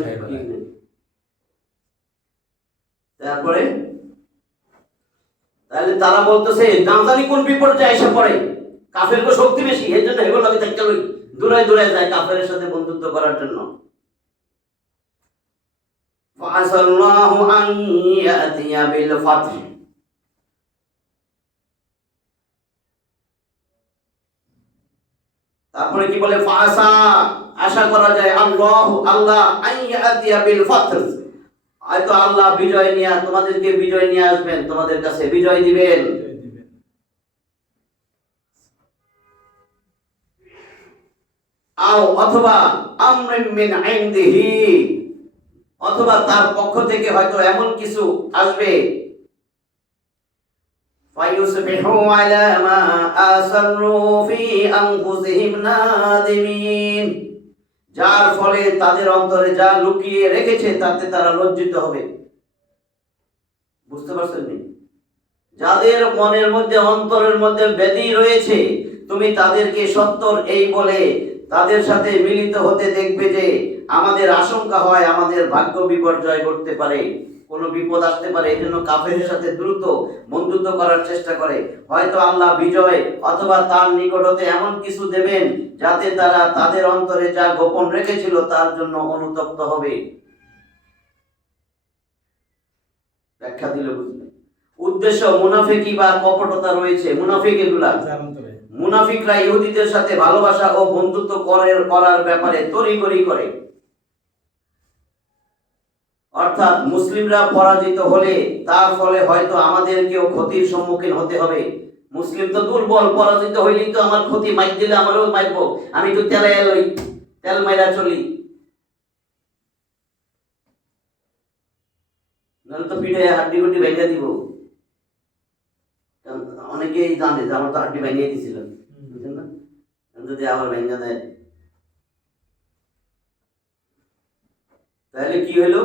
তারপরে তাহলে তারা বলতেছে না জানি কোন বিপর্যয় এসে পড়ে, কাফের কো শক্তি বেশি, এই জন্য এগুলো লাগে দেখতে লই, দূরে দূরে যায় কাফেরের সাথে বন্ধুত্ব করার জন্য। ফাসাল্লাহু আন ইয়াতিয়া বিল ফাতহ, তারপরে কি বলে, ফাসা, আশা করা যায়, আল্লাহ আন ইয়াতিয়া বিল ফাতহ, হয়তো আল্লাহ বিজয় নিয়ে তোমাদেরকে বিজয় নিয়ে আসবেন, তোমাদের কাছে বিজয় দিবেন। আও অথবা আমরিন মিন ইনদিহি, অথবা তার পক্ষ থেকে হয়তো এমন কিছু আসবে, ফায়ুসবিহু আলা মা আসরু ফি আনফুসিহিম নাদিমিন, যার ফলে তাদের অন্তরে যা লুকিয়ে রেখেছে তাতে তারা লজ্জিত হবে। বুঝতে পারছেন? যাদের মনের মধ্যে, অন্তরের মধ্যে ব্যাধি রয়েছে, তুমি তাদেরকে সত্তর এই বলে তাদের সাথে মিলিত হতে দেখবে যে আমাদের আশঙ্কা হয় আমাদের ভাগ্য বিপর্যয় ঘটতে পারে, কোনো বিপদ আসতে পারে, এই জন্য কাফেরের সাথে দ্রুত বন্ধুত্ব করার চেষ্টা করে। হয়তো আল্লাহ বিজয় অথবা তার নিকট হতে এমন কিছু দেবেন যাতে তারা তাদের অন্তরে যা গোপন রেখেছিল তার জন্য অনুতপ্ত হবে। ব্যাখ্যা দিলে বুঝবে। উদ্দেশ্য মুনাফিকি বা কপটতা রয়েছে, মুনাফিক এগুলা, মুনাফিকরা ইহুদিদের সাথে ভালোবাসা ও বন্ধুত্ব করার ব্যাপারে তড়িঘড়ি করে। অর্থাৎ মুসলিমরা পরাজিত হলে তার ফলে হয়তো আমাদেরকেও ক্ষতির সম্মুখীন হতে হবে। মুসলিম তো দুর্বল, পরাজিত হইলেই তো আমার ক্ষতি, মাইর দিলে আমারও মারবো, আমি তো তেল মাইরা চলি, নাহলে তো পিঠে হাড্ডি গুড্ডি ভেঙে দিব। অনেকেই জানে যে আমার তো হাড্ডি ভেঙে দিয়েছিলেন, বুঝলেন না? যদি আবার ভেঙে দেয় তাহলে কি হলো?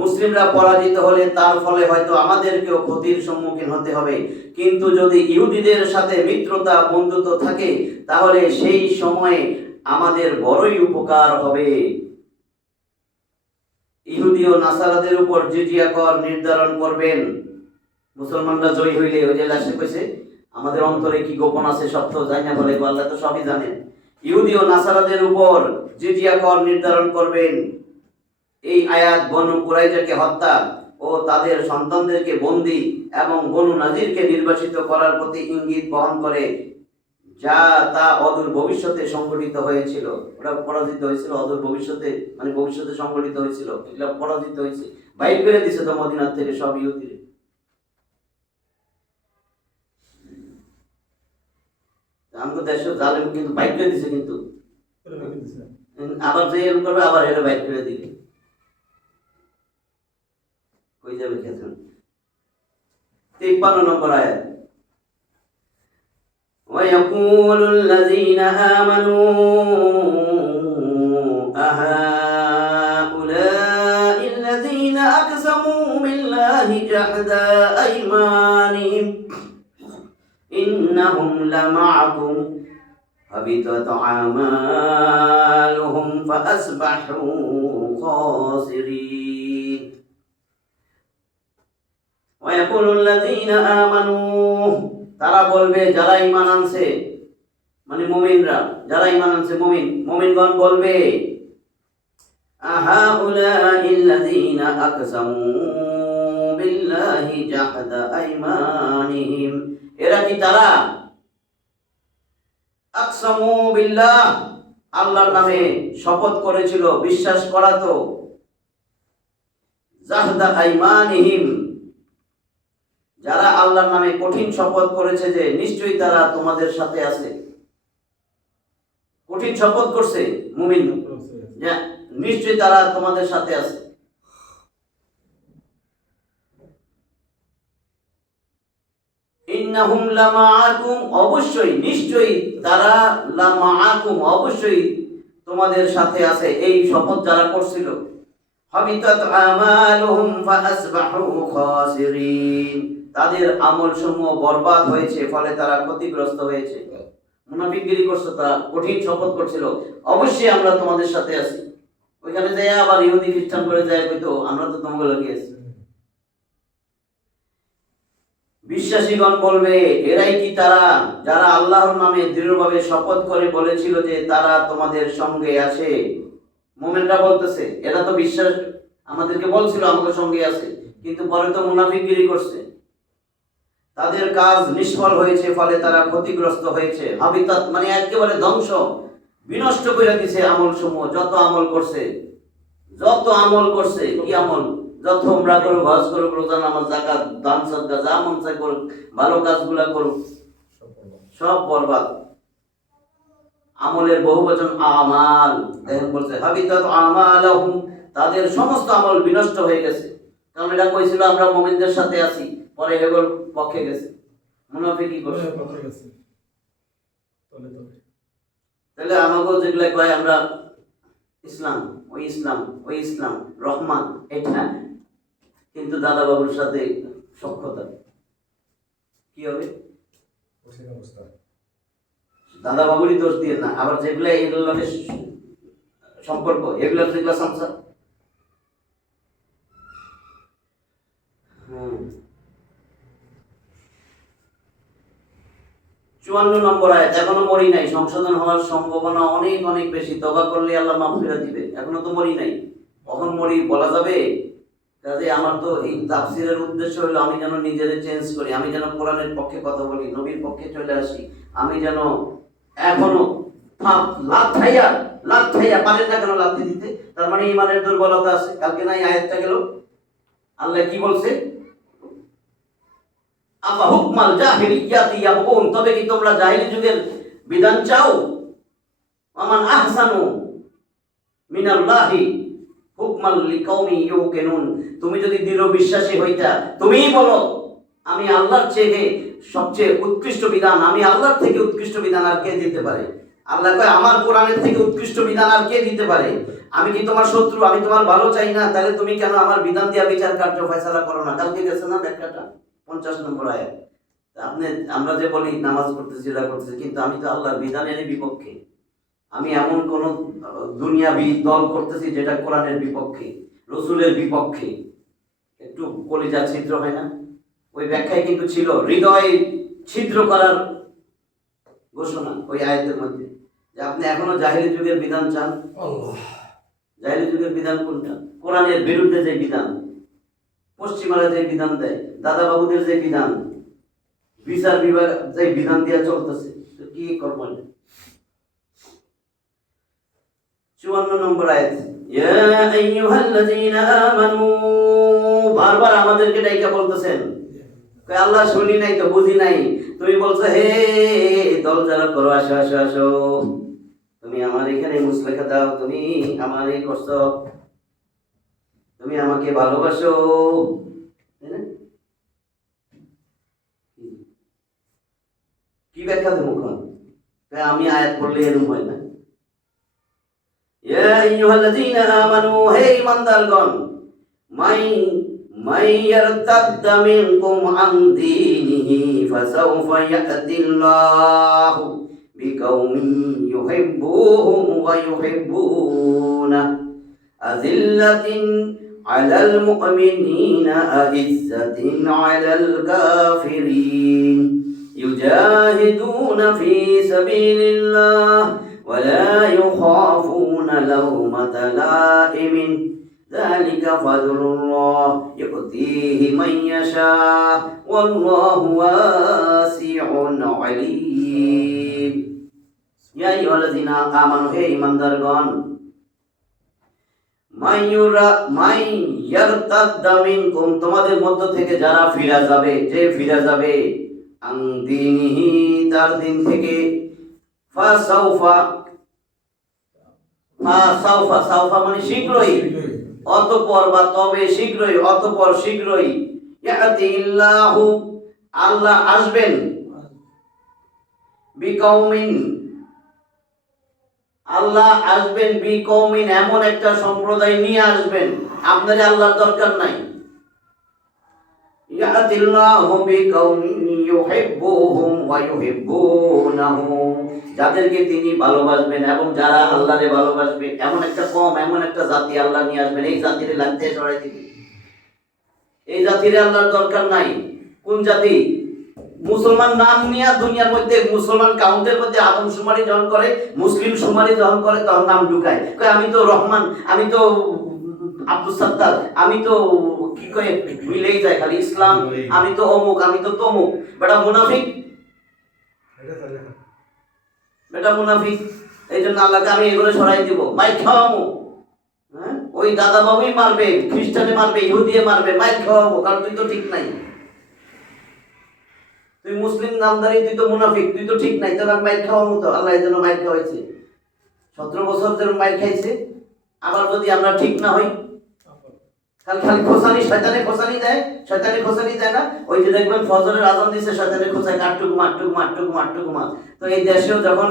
মুসলিমরা পরাজিত হলে তার ফলে হয়তো আমাদেরকেও ক্ষতির সম্মুখীন হতে হবে, কিন্তু যদি ইহুদিদের সাথে মিত্রতা বন্ধুত্ব থাকে তাহলে সেই সময়ে আমাদের বড়ই উপকার হবে। ইহুদি ও নাসারাদের উপর জিজিয়া কর নির্ধারণ করবেন। মুসলমানরা জয়ী হইলে, ওই যে লাস্টে কইছে আমাদের অন্তরে কি গোপন আছে সব তো জানি না বলে, আল্লাহ তো সবই জানেন। ইহুদি ও নাসারাদের উপর জিজিয়া কর নির্ধারণ করবেন। এই আয়াত বনু কুরাইজাকে হত্যা ও তাদের সন্তানদেরকে বন্দী এবং বনু নাজিরকে নির্বাসিত করার প্রতি ইঙ্গিত বহন করে, যা তা অদূর ভবিষ্যতে সংঘটিত হয়েছিল। ওরা পরাজিত হয়েছিল অদূর ভবিষ্যতে, মানে ভবিষ্যতে সংঘটিত হয়েছিল, এগুলা পরাজিত হয়েছে। বাইর করে দিছে তো মদিনার থেকে সব ইহুদি। আমাদের দেশে জালেম কিন্তু বাইর করে দিছে, কিন্তু আবার যে এরকম করবে আবার এরা বাইর করে দিবে। কই যাবে খেতেন। 53 নম্বর আয়াত, ويقول الذين آمنوا أهؤلاء الذين أقسموا بالله جحد أيمانهم إنهم لمعكم حبطت أعمالهم فأصبحوا خاسرين ويقول الذين آمنوا, তারা বলবে যারা ঈমান আনছে, মানে মুমিনরা, যারা ঈমান আনছে মুমিনগণ বলবে, আহাউলাইল্লাযীনা আকসামু বিল্লাহি জাহদা আইমানিহিম, এরা কি তারা আকসামু বিল্লাহ, আল্লাহর নামে শপথ করেছিল, বিশ্বাস করা তো, জাহদা আইমানিহিম, যারা আল্লাহর নামে কঠিন শপথ করেছে যে নিশ্চয়ই তারা তোমাদের সাথে আছে। কঠিন শপথ করছে মুমিন, যে নিশ্চয়ই তারা তোমাদের সাথে আছে। ইন্নাহুম লামাআকুম, অবশ্যই নিশ্চয়ই তারা, লামাআকুম অবশ্যই তোমাদের সাথে আছে, এই শপথ যারা করছিল। হাবিতাত আমালুহুম ফাআসবাহু খাসিরিন, তাদের আমল সমূহ বরবাদ হয়েছে, ফলে তারা ক্ষতিগ্রস্ত হয়েছে। মুনাফিকগিরি করছে, তা কঠিন শপথ করছিল অবশ্যই আমরা তোমাদের সাথে আছি। ওইখানে যায় আবার ইহুদি খ্রিস্টান করে যায় কইতো আমরা তো তোমাকে লাগিয়ে আছি। বিশ্বাসীগণ বলবে, এরাই কি তারা যারা আল্লাহর নামে দৃঢ়ভাবে শপথ করে বলেছিল যে তারা তোমাদের সঙ্গে আছে। মুমিনরা বলতেছে এরা তো বিশ্বাস আমাদেরকে বলছিল আমাদের সঙ্গে আছে, কিন্তু পরে তো মুনাফিকগিরি করছে, তাদের কাজ নিষ্ফল হয়েছে, ফলে তারা ক্ষতিগ্রস্ত হয়েছে। হাবিতাত মানে একেবারে ধ্বংস, বিনষ্ট করে দিয়েছে আমল সমূহ, যত আমল করছে কি আমল, যত উমরা করো, হজ করো, রোজা নামাজ, যাকাত, দান সাদকা, যা মন চায় করো, ভালো কাজগুলা করো, সব বরবাদ। আমলের বহুবচন আমাল, দেখেন বলছে হাবিতাত আমালাহুম, তাদের সমস্ত আমল বিনষ্ট হয়ে গেছে। কারণ এটা কইছিল আমরা মুমিনদের সাথে আছি, পরে এগুলো পক্ষে গেছে, মুনাফিকি করছে। তাহলে আমাকে যেগুলা কয় আমরা ইসলাম, ওই ইসলাম রহমান, এটা কিন্তু দাদা বাবুর সাথে সখ্যতা কি হবে? দাদা বাবুরই দোষ দিয়ে না, আবার যেগুলা এগুলো সম্পর্ক, এগুলো যেগুলো সংসার। 54 নম্বর আয়াত, এখনো মরি নাই, সংশোধন হওয়ার সম্ভাবনা অনেক অনেক বেশি, তওবা করলে আল্লাহ মাগফিরাত দিবে। এখনো তো মরি নাই, কখন মরি বলা যাবে? কাজে আমার তো এই তাফসীরের উদ্দেশ্য হলো আমি যেন নিজেরে চেঞ্জ করি, আমি যেন কোরআনের পক্ষে কথা বলি, নবীর পক্ষে চলে আসি, আমি যেন এখনো লাথাইয়া পারেন না কেন লাথি দিতে, তার মানে ইমানের দুর্বলতা আছে। কালকে নাই আয়াতটা গেল, আল্লাহ কি বলছে? আফা হুকমাল জাহিলিয়াতি ইয়াবগুন, তবে কি তোমরা জাহিলি যুগের বিধান চাও? ওয়ামান আহসানু মিনাল্লাহি হুকমান লিকাউমি ইউকিনুন, তুমি যদি দৃঢ় বিশ্বাসী হইতা, তুমিই বলো আমি আল্লাহর চেয়ে সবচেয়ে উৎকৃষ্ট বিধান, আমি আল্লাহর থেকে উৎকৃষ্ট বিধান আর কে দিতে পারে? আল্লাহ কয় আমার কোরআনের থেকে উৎকৃষ্ট বিধান আর কে দিতে পারে? আমি কি তোমার শত্রু? আমি তোমার ভালো চাই না? তাহলে তুমি কেন আমার বিধান দিয়া বিচার কার্য ফয়সালা করো না? কালকে গেছে না ব্যাখ্যাটা 50 নম্বর আয়াত। আমরা যে বলি নামাজ পড়তেছি, এটা করতেছি, কিন্তু আমি তো আল্লাহর বিধানের বিপক্ষে। আমি এমন কোন দুনিয়াবি দল করতেছি যেটা কোরআনের বিপক্ষে, রসুলের বিপক্ষে। একটু কলিজা ছিদ্র হয় না? ওই ব্যাখ্যায় কিন্তু ছিল হৃদয় ছিদ্র করার ঘোষণা ওই আয়াতের মধ্যে, যে আপনি এখনো জাহেলি যুগের বিধান চান। জাহেলি যুগের বিধান কোনটা? কোরআনের বিরুদ্ধে যে বিধান, পশ্চিমারা যে বিধান দেয়, দাদা বাবুদের যে বিধান, বিচার বিভাগ যে বিধান দিয়ে চলতেছে, কি করবেন? 54 নম্বর আয়াত, ইয়া আইয়ুহাল্লাযীনা আমানু, বারবার আমাদেরকে ডাইকা বলতেছেন, কই আল্লাহ শুনি নাই তো, বুঝি নাই। তুমি বলছো হে দল যারা করো, আসো আসো আসো, তুমি আমার এখানে মুসলেখা দাও, তুমি আমার এই কষ্ট, তুমি আমাকে ভালোবাসো, তাই না? কি ব্যাখ্যা দেবো? আমি আয়াত পড়লে এরকম হয় না। ইয়া আইয়ুহাল্লাযীনা আমানু, হে ঈমানদারগণ, মাই ইয়ারতাদ্দা মিনকুম আন দীনিহি ফাসাউফা ইয়াতিল্লাহু বিকাউমিন ইউহিব্বুহুম ওয়া ইউহিব্বুনা আযিল্লাতিন আলাল মুমিনিনা আইজ্জাতিন আলাল কাফিরিন ইউজাহিদুনা ফি সাবিলিল্লাহ ওয়া লা ইউখাফুনা লাওমাতা লাইমিন যালিকা ফাদলুল্লাহ ইউতিহি মান ইয়াশা ওয়াল্লাহু ওয়াসিউন আলীম। ইয়া আইয়ুহাল্লাযীনা আমানু, হে ঈমানদারগণ, মাই ইয়ারতাদ্দা মিনকুম, তোমাদের মধ্য থেকে যারা ফিরে যাবে, যে ফিরে যাবে, আন দীনিহি, তার দিন থেকে, ফাসাউফা মানে শীঘ্রই, অতঃপর বা তবে শীঘ্রই, অতঃপর শীঘ্রই, ইয়াতিল্লাহু, আল্লাহ আসবেন, বিকৌমিন, আল্লাহ আসবেন, বিকৌমিন, এমন একটা সম্প্রদায় নিয়ে আসবেন, আপনার আল্লাহর দরকার নাই। ইয়াতিল্লাহু বিকৌমিন ইউহিব্বুহুম ওয়া ইউহিব্বুনাহু, যাদেরকে তিনি ভালোবাসবেন এবং যারা আল্লাহরে ভালোবাসবে, এমন একটা কম, এমন একটা জাতি আল্লাহ নিয়ে আসবেন। এই জাতিরে লাগতে সরাই দিবেন। এই জাতিরে আল্লাহর দরকার নাই। কোন জাতি? মুসলমান নাম নিয়ে দুনিয়ার মধ্যে, মুসলমান কাউন্টের মধ্যে আদমশুমারি যখন করে, মুসলিম শুমারি যখন করে, তখন নাম ঢুকায়, কয় আমি তো রহমান, আমি তো আব্দুল সাত্তার, আমি তো কি কয় মিলেই যায় খালি ইসলাম, আমি তো অমুক, আমি তো তমুক। বেটা মুনাফিক, বেটা মুনাফিক। এই জন্য আল্লাহকে আমি এগুলো সরাই দিব, মাইর খাওয়াবো। হ্যাঁ, ওই দাদা বাবুই মারবে, খ্রিস্টানে মারবে, ইহুদিয়ে মারবে, মাইর খাওয়াবো, কারণ তুই তো ঠিক নাই। তুই মুসলিম নামদারি, তুই তো মুনাফিক, তুই তো ঠিক নাই, তোর আমি মাইর খাওয়াবো তো। আল্লাহ এই জন্য মাইর খাওয়াইছে, 17 বছর ধরে মাইর খাইছে। আবার যদি আমরা ঠিক না হই, খালি খোসানি, শয়তানে খোসানি দেয়, শয়তানে খোসানি দেয় না? ওই যে দেখবেন ফজরের আজান দিছে, শয়তানে খোসায় কাটটুকু মাটটুকু মাটটুকু মাটটুকু মার। তো এই দেশেও যখন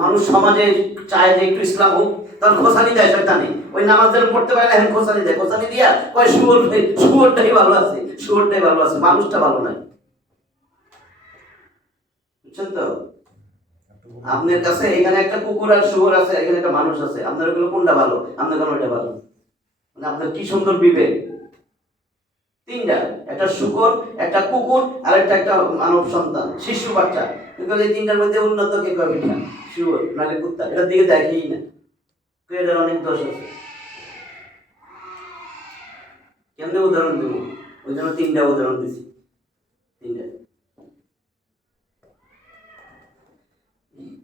মানুষ সমাজে চায় যে একটু ইসলাম হোক, তখন খোসানি দেয় শয়তানে। ওই নামাজের পড়তে পারে না, এখন খোসানি দেয়। খোসানি দিয়া কয় শুয়োরটাই ভালো আছে, শুয়োরটাই ভালো আছে, মানুষটা ভালো নাই। বুঝছেন তো? আপনার কাছে এখানে একটা কুকুর আর শুয়োর আছে, এখানে একটা মানুষ আছে, আপনার ওগুলো কোনটা ভালো? আপনার কোন ওইটা ভালো? মানে আপনার কি সুন্দর বিবেক। তিনটা, একটা শুকর, একটা কুকুর, আর একটা মানব সন্তান, শিশু বাচ্চা। এই তিনটার মধ্যে উন্নত কে কবে না? শুয়োর নাহলে কুত্তা। এটার দিকে দেখেই না, এটার অনেক দোষ আছে। কেমনে উদাহরণ দেবো? ওই জন্য 3টা উদাহরণ দিছি। 3টা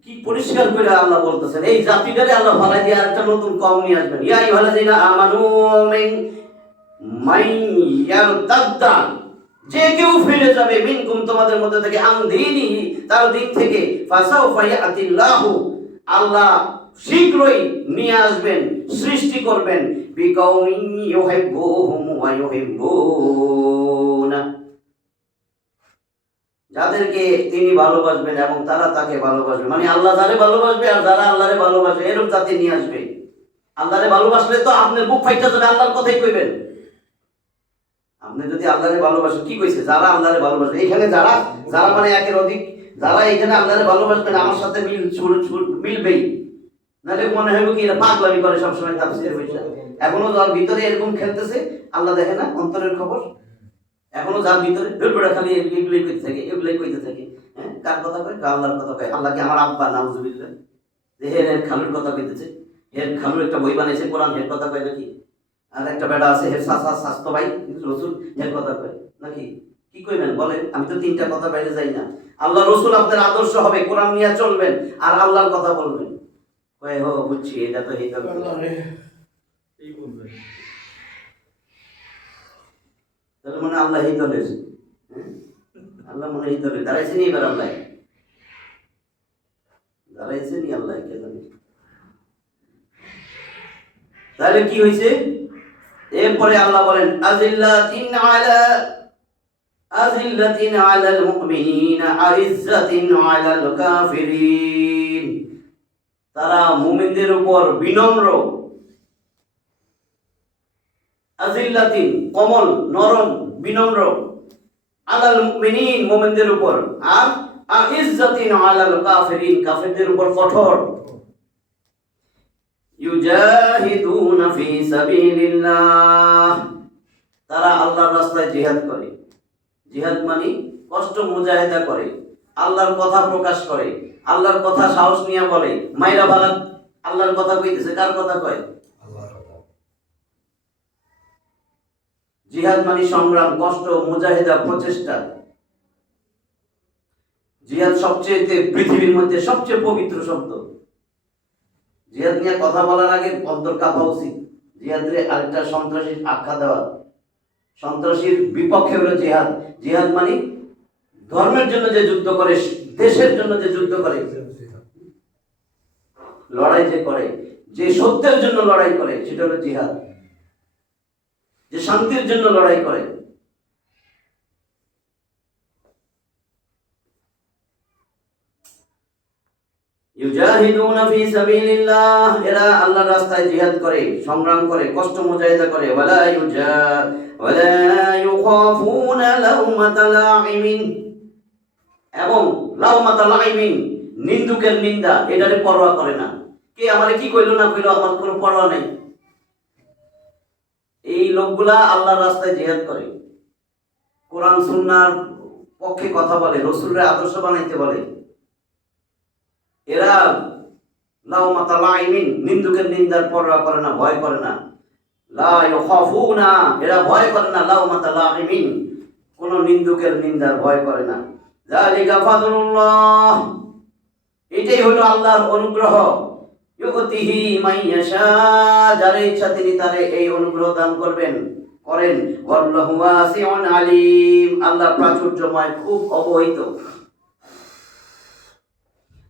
কি পরিষ্কার করে আল্লাহ বলতেছেন, এই জাতিটারে আল্লাহ ফালাই দিয়ে আরেকটা নতুন কম নিয়ে আসবেন। ইয়া আইয়ুহাল্লাযীনা আমানু মাইয়ারতাদ্দা, যে কেউ ফিরে যাবে, মিনকুম, তোমাদের মধ্যে থেকে, আন দীনিহি, তার দিন থেকে, ফাসাউফা ইয়াতিল্লাহু, আল্লাহ শীঘ্রই নিয়ে আসবেন, সৃষ্টি করবেন, বিকৌমিন ইউহিব্বুহুম ওয়া ইউহিব্বুনা, যাদেরকে তিনি ভালোবাসবেন এবং তারা তাকে ভালোবাসবে, মানে আল্লাহ যারে ভালোবাসবে আর যারা আল্লাহরে ভালোবাসবে এরকম জাতি নিয়ে আসবে। আল্লাহরে ভালোবাসলে তো আপনার বুক ফাইটা যাবে, আল্লাহর কথাই কইবেন। আপনি যদি আল্লাহরে ভালোবাসেন, কি কইছে যারা আল্লাহরে ভালোবাসবে, এখানে যারা যারা মানে একের অধিক যারা এখানে আল্লাহরে ভালোবাসবেন আমার সাথে মিলবেই, নাহলে মনে হবে কি এরা পাগলামি করে সবসময় তাফসীরের পয়সা। এখনো যার ভিতরে এরকম খেলতেছে আল্লাহ দেখে না অন্তরের খবর, এখনো যার ভিতরে বেড়া খালি এগুলোই কইতে থাকে, এগুলোই কইতে থাকে। হ্যাঁ, কার কথা কয়? আল্লাহর কথা কয়। আল্লাহ কি আমার আব্বা? নাউজুবিল্লাহ। যে হের খালুর কথা কইতেছে, হের খালুর একটা বই বানাইছে কোরআন, হের কথা কয় নাকি? আর একটা বেটা আছে হের স্বাস্থ্য ভাই রসুল, হের কথা কয় নাকি? কি কইবেন বলেন? আমি তো তিনটা কথা বাইরে যাই না। আল্লাহ রসুল আপনার আদর্শ হবে, কোরআন নিয়ে চলবেন আর আল্লাহর কথা বলবেন। কয় হো বুঝছি, এটা তো এই তাহলে মনে আল্লাহ এই দলের, আল্লাহ মনে এই দলের দাঁড়াইছেনি, এবার আল্লাহ দাঁড়াইছেনি, আল্লাহ কে জানে। তাহলে কি হয়েছে? এরপরে আল্লাহ বলেন আযিল্লাতিন আলাল মুমিনিনা আইজ্জাতিন আলাল কাফিরিন, তারা মুমিনদের উপর বিনম্র, আযিল্লাতিন কোমল নরম বিনম্র, আলাল মুমিনিন মুমিনদের উপর, আর আইজ্জাতিন আলাল কাফিরিন কাফিরদের উপর কঠোর। ইউজাহিদুনা ফি সাবিলিল্লাহ, তারা আল্লাহর রাস্তায় জিহাদ করে। জিহাদ মানে কষ্ট মুজাহিদা করে, আল্লাহর কথা প্রকাশ করে, আল্লাহর কথা সাহস নিয়ে বলে। মাইরা ভালা আল্লাহর কথা কইতেছে, কার কথা কয়? আল্লাহর কথা। জিহাদ মানে সংগ্রাম, কষ্ট, মুজাহিদা, প্রচেষ্টা। জিহাদ সবচেয়ে পৃথিবীর মধ্যে সবচেয়ে পবিত্র শব্দ। জিহাদ নিয়ে কথা বলার আগে অন্তর কাঁপা উচিত। জিহাদের আরেকটা সন্ত্রাসী আখ্যা দেওয়া, সন্ত্রাসীর বিপক্ষে হলো জিহাদ। জিহাদ মানে ধর্মের জন্য যে যুদ্ধ করে, দেশের জন্য যে যুদ্ধ করে, লড়াই যে করে, যে সত্যের জন্য লড়াই করে, সেটা হলো জিহাদ। যে শান্তির জন্য লড়াই করে। ইউজাহিদুনা ফি সাবিলিল্লাহ, এরা আল্লাহর রাস্তায় জিহাদ করে, সংগ্রাম করে, কষ্ট মুজাহিদা করে। ওয়ালা ইউখাফুনা লাউমাতা লাইমিন, এবং লাউমাতা লাইমিন নিন্দুকের নিন্দা, এটারে পরোয়া করে না। কে আমারে কি কইলো না কইলো আমার কোনো পরোয়া নাই। এই লোকগুলা আল্লাহর রাস্তায় জিহাদ করে, কোরআন সুন্নাহর পক্ষে কথা বলে, রাসূলের আদর্শ বানাইতে বলে। এরা লাউমাতা লাইমিন নিন্দুকের নিন্দার পরোয়া করে না, ভয় করে না। লা ইউখাফুনা, এরা ভয় করে না লাউমাতা লাইমিন, কোন নিন্দুকের নিন্দার ভয় করে না। যালিকা ফাদলুল্লাহ, এটাই হলো আল্লাহর অনুগ্রহ। ইউতিহি মাইয়াশা, যারে ইচ্ছা তিনি তারে এই অনুগ্রহ দান করবেন করেন। ওয়াল্লাহু ওয়াসিউন আলিম, আল্লাহ প্রাচুর্যময়, খুব অবহিত।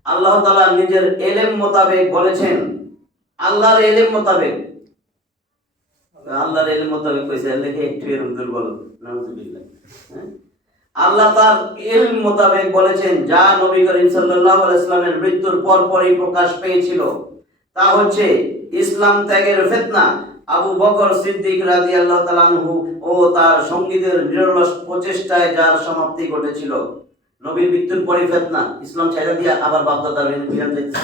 আল্লাহ তাআলা নিজের ইলম মোতাবেক বলেছেন, আল্লাহর ইলম মোতাবেক, আল্লাহর ইলম মোতাবেক কইছে, লেখে একটু এরকম দুর্বল, নাউজুবিল্লাহ। আল্লাহ তার ইলম মোতাবেক বলেছেন যা নবী করিম সাল্লাল্লাহু আলাইহি ওয়াসাল্লামের মৃত্যুর পরপরই প্রকাশ পেয়েছিল, তা হচ্ছে ইসলাম ত্যাগের ফিতনা। আবু বকর সিদ্দিক রাদিয়াল্লাহু তাআলা আনহু ও তার সঙ্গীদের নিরলস প্রচেষ্টায় যার সমাপ্তি ঘটেছিল। নবীর মৃত্যুর পরে ফিতনা, ইসলাম ছেড়ে দিয়ে আবার বাপদাদার বিরান যাচ্ছে।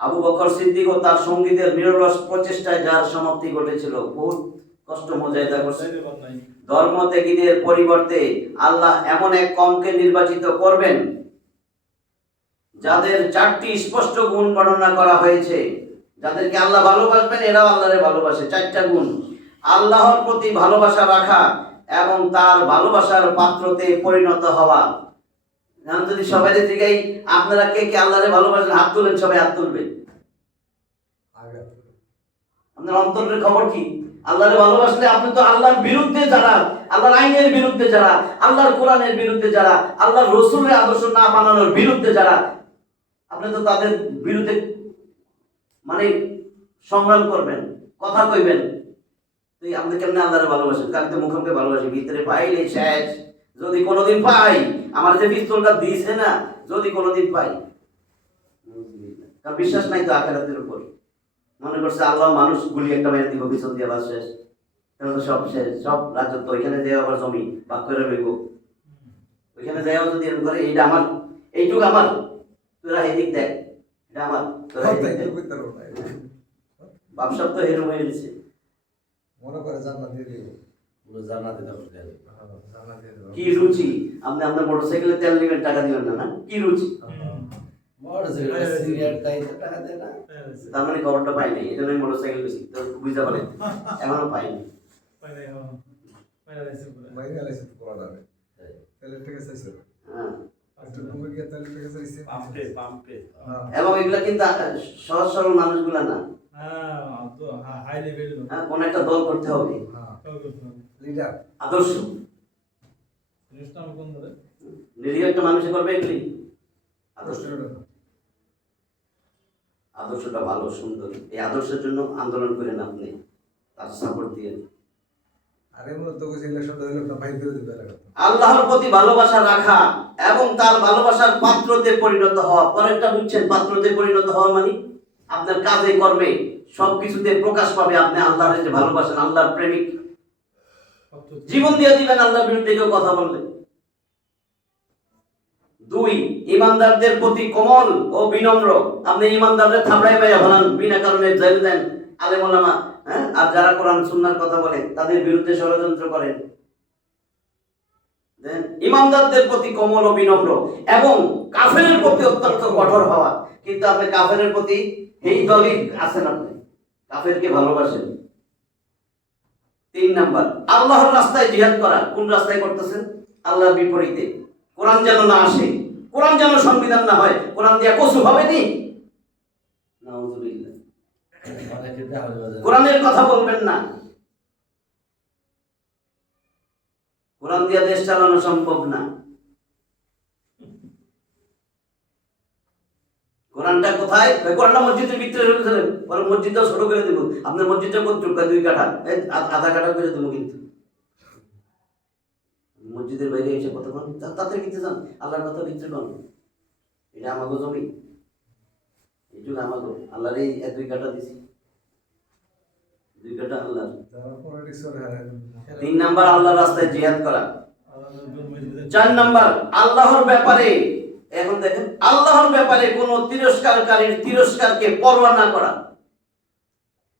আবু বকর সিদ্দিক ও তার সঙ্গীদের নিরলস প্রচেষ্টায় যার সমাপ্তি ঘটেছিল, বহুত কষ্ট মুজাহিদা করছে। ধর্ম ত্যাগীদের পরিবর্তে আল্লাহ এমন এক কওমকে নির্বাচিত করবেন যাদের চারটি স্পষ্ট গুণ বর্ণনা করা হয়েছে। যাদেরকে আল্লাহ ভালোবাসবেন, এরাও আল্লাহরে ভালোবাসে। চারটা গুণ: আল্লাহর প্রতি ভালোবাসা রাখা এবং তার ভালোবাসার পাত্রতে পরিণত হওয়া। যদি সবাই জিজ্ঞাই আপনারা কে কে আল্লাহরে ভালোবাসেন, হাত তুলেন, সবাই হাত তুলবেন। আপনার অন্তরের খবর কি? আল্লাহরে ভালোবাসলে আপনি তো আল্লাহর বিরুদ্ধে যারা, আল্লাহর আইনের বিরুদ্ধে যারা, আল্লাহর কোরআনের বিরুদ্ধে যারা, আল্লাহর রাসূলের আদর্শ না মানানোর বিরুদ্ধে যারা, আপনি তো তাদের বিরুদ্ধে মানে সংগ্রাম করবেন, কথা কইবেন। তুই আপনি কেমনে আল্লাহরে ভালোবাসেন? কাল তো মুখে মুখে ভালোবাসি, ভিতরে পাইলে শেষ। যদি কোনোদিন পাই, আমার যে পিস্তলটা দিয়েছে না, যদি কোনোদিন পাই, কারণ বিশ্বাস নাই তো আখিরাতের উপর। মনে করছে আল্লাহ মানুষ গুলি একটা মেরে দিব পিছন দিয়ে, বাস শেষ, তাহলে তো সব শেষ, সব রাজত্ব ওইখানে যে আবার জমি ভাগ করে লইব, ওইখানে যাইও যদি এরকম করে এইটা আমার, এইটুক আমার, তোরা এদিক দেখ, এটা আমার, তোরা এদিক দেখ। বাপসাপ তো এরকম হয়ে গেছে। মনে করে জান্নাত দিয়ে দিব। পুরো জান্নাতে দাও দেবে। জান্নাত দিয়ে দিব। কি রুচি, আপনি আপনার মোটরসাইকেলে তেল দিবেন, টাকা দিবেন না, না কি রুচি? মোটরসাইকেল সিগারেট তাই তো টাকা দেয় না। তার মানে খবরটা পাই নাই, এই জন্যই মোটরসাইকেল বেশি তো বুঝতে পারে, এখনো পাইনি। বাইরে আলাইছে তো পড়া যাবে। তেলের টাকা চাইছে। হ্যাঁ, একটু কমে গিয়ে তেলের টাকা চাইছে। পাম্পে হ্যাঁ। এবং এগুলা কিন্তু সহজ সরল মানুষগুলা না। হাই লেভেল হ্যাঁ, কোন একটা দল করতে হবে, হ্যাঁ। লিডার। আদর্শ কোন ধরে নিরীহ একটা মানুষে করবে এগুলি। আদর্শ, আদর্শটা ভালো সুন্দর, এই আদর্শের জন্য আন্দোলন করেন আপনি, তার সাপোর্ট দিয়ে। আরে মূলত কইছে ইলেকশনটা হইলো না, বাইর করে দিবে এলাকা। আল্লাহর প্রতি ভালোবাসা রাখা এবং তার ভালোবাসার পাত্রতে পরিণত হওয়া। পরেরটা বুঝছেন, পাত্রতে পরিণত হওয়া মানে আপনার কাজে কর্মে সবকিছুতে প্রকাশ পাবে আপনি আল্লাহর যে ভালোবাসেন, আল্লাহর প্রেমিক। জীবন দিয়ে দিবেন আল্লাহর বিরুদ্ধে কেউ কথা বললে। 2, ইমানদারদের প্রতি কোমল ও বিনম্র। আপনি ইমানদারদের থাবড়াই বাইয়া ফেলান, বিনা কারণে জেল দেন আলেম ওলামা, হ্যাঁ, আর যারা কোরআন সুন্নাহর কথা বলে তাদের বিরুদ্ধে ষড়যন্ত্র করেন। ইমানদারদের প্রতি কোমল ও বিনম্র এবং কাফেরের প্রতি অত্যন্ত কঠোর হওয়া। কিন্তু আপনি কাফেরের প্রতি এই দলই আছেন, আপনি কাফেরকে ভালোবাসেন। 3 নাম্বার, আল্লাহর রাস্তায় জিহাদ করা। কোন রাস্তায় করতেছেন? আল্লাহর বিপরীতে। কোরআন যেন না আসে, কোরআন যেন সংবিধান না হয়, কোরআন দিয়া কসু হবে নি। নাউযুবিল্লাহ। অনেকে দেওয়া যাবে। কোরআনের কথা বলবেন না। কোরআন দিয়া দেশ চালানো সম্ভব না। কোরআনটা কোথায়? কোরআনটা মসজিদের ভিতরে রেখেছিলেন, পরে মসজিদটা ছোট করে দেব। আপনার মসজিদটা কতটুকু? 2 কাঠা, আধা কাঠা করে দেবো। কিন্তু মসজিদের বাইরে এসে কতক্ষণ তাতে কিনতে যান, আল্লাহর কথা কিনতে পান। এটা আমাকে জমি, এই যুগ আমাকে আল্লাহর এই 2 কাঠা দিছি, 2 কাঠা আল্লাহ। যারা পলিটিক্স করে হারায়। 3 নাম্বার, আল্লাহর রাস্তায় জিহাদ করা। 4 নাম্বার, আল্লাহর ব্যাপারে, এখন দেখেন, আল্লাহর ব্যাপারে কোন তিরস্কারকারীর তিরস্কারকে পরোয়া না করা।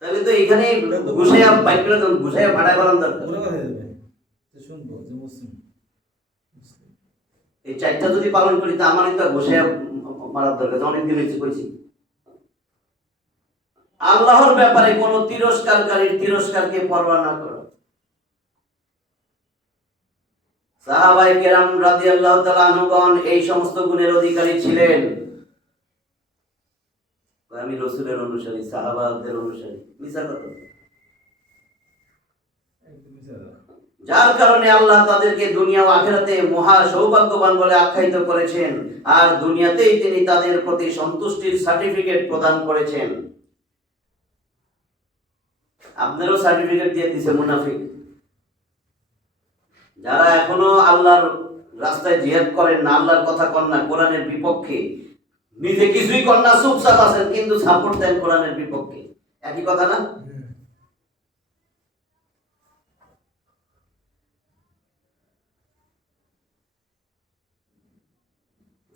তাহলে তো এখানে ঘুষাইয়া বাইক করে দেন, ঘুষাইয়া ভাড়ায় বানান দরকার। শুনবো যে মুসলিম এই 4টা যদি পালন করি তা আমারই তো ঘুষাইয়া মারার দরকার, অনেকদিন হয়েছে কইছি। আল্লাহর ব্যাপারে কোন তিরস্কারকারীর তিরস্কারকে পরোয়া না করা। সাহাবায়ে কেরাম রাদিয়াল্লাহু তাআলা আনহুগণ এই সমস্ত গুণের অধিকারী ছিলেন। আমি রাসূলের অনুসারী, সাহাবাদের অনুসারী, মিছা কথা। যার কারণে আল্লাহ তাদেরকে দুনিয়া ও আখিরাতে মহা সৌভাগ্যবান বলে আখ্যায়িত করেছেন, আর দুনিয়াতেই তিনি তাদের প্রতি সন্তুষ্টির সার্টিফিকেট প্রদান করেছেন। আপনারও সার্টিফিকেট দিয়ে দিয়েছে মুনাফিক। যারা এখনো আল্লাহর রাস্তায় জিহাদ করেন না, আল্লাহর কথা কন না, কোরআনের বিপক্ষে, নিজে কিছুই করেন না, চুপচাপ আছেন, কিন্তু সাপোর্ট দেন কোরআনের বিপক্ষে, একই কথা না?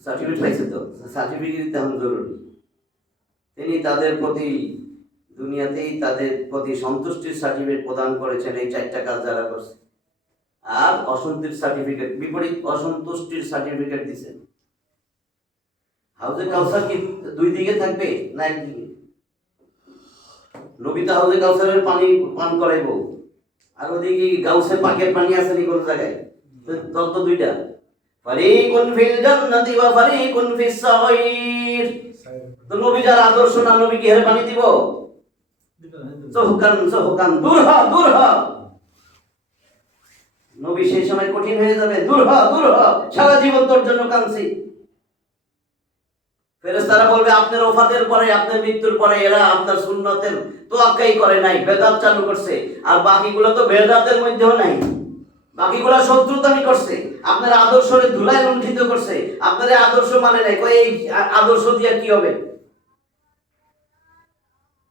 সার্টিফিকেট পাইছে তো, সার্টিফিকেট তেমন জরুরি। তিনি তাদের প্রতি দুনিয়াতেই তাদের প্রতি সন্তুষ্টির সার্টিফিকেট প্রদান করেছেন এই 4টা কাজ যারা করছে। আর অসন্তুষ্টির সার্টিফিকেট, বিপরীত অসন্তুষ্টির সার্টিফিকেট দিচ্ছেন। হাউজে কাউসার কি 2 দিকে থাকবে না একদিকে? নবী তো হাউজে কাউসারের পানি পান করাইবো, আর ওদিকে গাউসে পাকের পানি আছে নি কোন জায়গায়? দল তো 2টা, ফারিকুন ফিল জান্নাতি ওয়া ফারিকুন ফিস সাঈর। তো নবী যার আদর্শ না, নবী কি হেরে পানি দিব? সহকান দূর হ, দূর হ। নবী সেই সময় কঠিন হয়ে যাবে, দূর হ, দূর হ, সারা জীবন তোর জন্য কাঁদছি। ফেরেশতারা বলবে আপনার ওফাতের পরে, আপনার মৃত্যুর পরে এরা আপনার সুন্নতের তোয়াক্কাই করে নাই, বেদাত চালু করছে। আর বাকিগুলো তো বেদাতের মধ্যেও নাই, বাকিগুলা শত্রুতামি করছে, আপনার আদর্শরে ধুলায় লুণ্ঠিত করছে, আপনার আদর্শ মানে নাই। কই এই আদর্শ দিয়া কি হবে?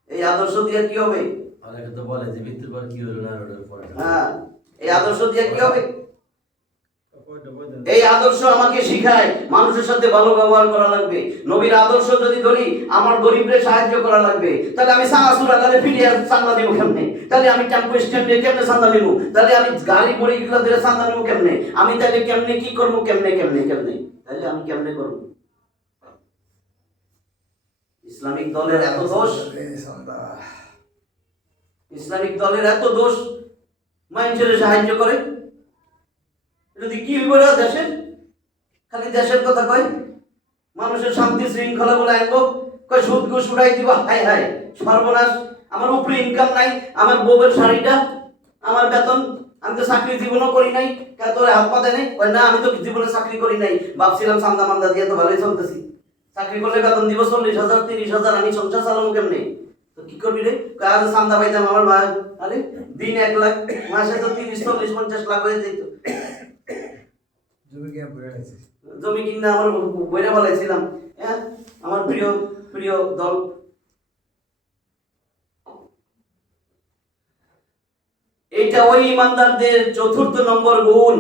এই আদর্শ দিয়া কি হবে? অনেকে তো বলে যে মৃত্যুর পর কি হলো না রোডের পরে। হ্যাঁ, এই আদর্শ দিয়া কি হবে? কয়টা বলেন? এই আদর্শ আমাকে শিখায় মানুষের সাথে ভালো ব্যবহার করা লাগবে। নবীর আদর্শ যদি ধরি, আমার গরিবরে সাহায্য করা লাগবে, তাহলে আমি সাহাসুরা তাহলে ফিরিয়ে চান্দা দিব কেমনে? তাহলে আমি টেম্পো স্ট্যান্ডে কেমনে চান্দা দিব? তাহলে আমি গাড়ি পড়ে গেলে দিলে চান্দা দিব কেমনে? আমি তাহলে কেমনে কি করবো? কেমনে তাহলে আমি কেমনে করবো? ইসলামিক দলের এত দোষ, ইসলামিক দলের এত দোষ, মানুষের সাহায্য করে। যদি কি হইব দেশের? খালি দেশের কথা কয়, মানুষের শান্তি শৃঙ্খলা বলে আনবো, কয় সুদ ঘুষ উড়াই দিব। হাই হাই সর্বনাশ! আমার উপরে ইনকাম নাই, আমার বউয়ের শাড়িটা, আমার বেতন, আমি তো চাকরি জীবনও করি নাই, তোর হাত পাতে নেই। না, আমি তো জীবনে চাকরি করি নাই, ভাবছিলাম চান্দা মান্দা দিয়ে তো ভালোই চলতেছি, চাকরি করলে বেতন দিব 40,000 30,000, আমি সংসার চালাবো কেমনে? তো কি করবি রে? কাজ চান্দা পাইতাম আমার মা, আরে দিন 1 লাখ, মাসে তো 30 40 50 লাখ হয়ে যেত। জমি কিনা আমার বইরে বলাইছিলাম। হ্যাঁ, আমার প্রিয় প্রিয় দল। এইটা ওই ইমানদারদের 4th নম্বর গুণ।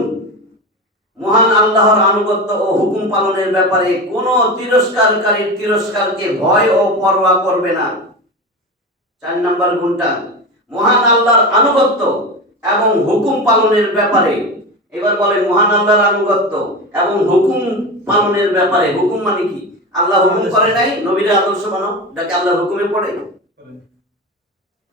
মহান আল্লাহর আনুগত্য ও হুকুম পালনের ব্যাপারে কোনো তিরস্কারকারীর তিরস্কারকে ভয় ও পরোয়া করবে না। 4 নম্বর গুণটা মহান আল্লাহর আনুগত্য এবং হুকুম পালনের ব্যাপারে। এবার বলেন, মহান আল্লাহর আনুগত্য এবং হুকুম পালনের ব্যাপারে। হুকুম মানে কি? আল্লাহ হুকুম করে নাই, নবীর আদর্শ মানো, এটাকে আল্লাহর হুকুমে পড়ে।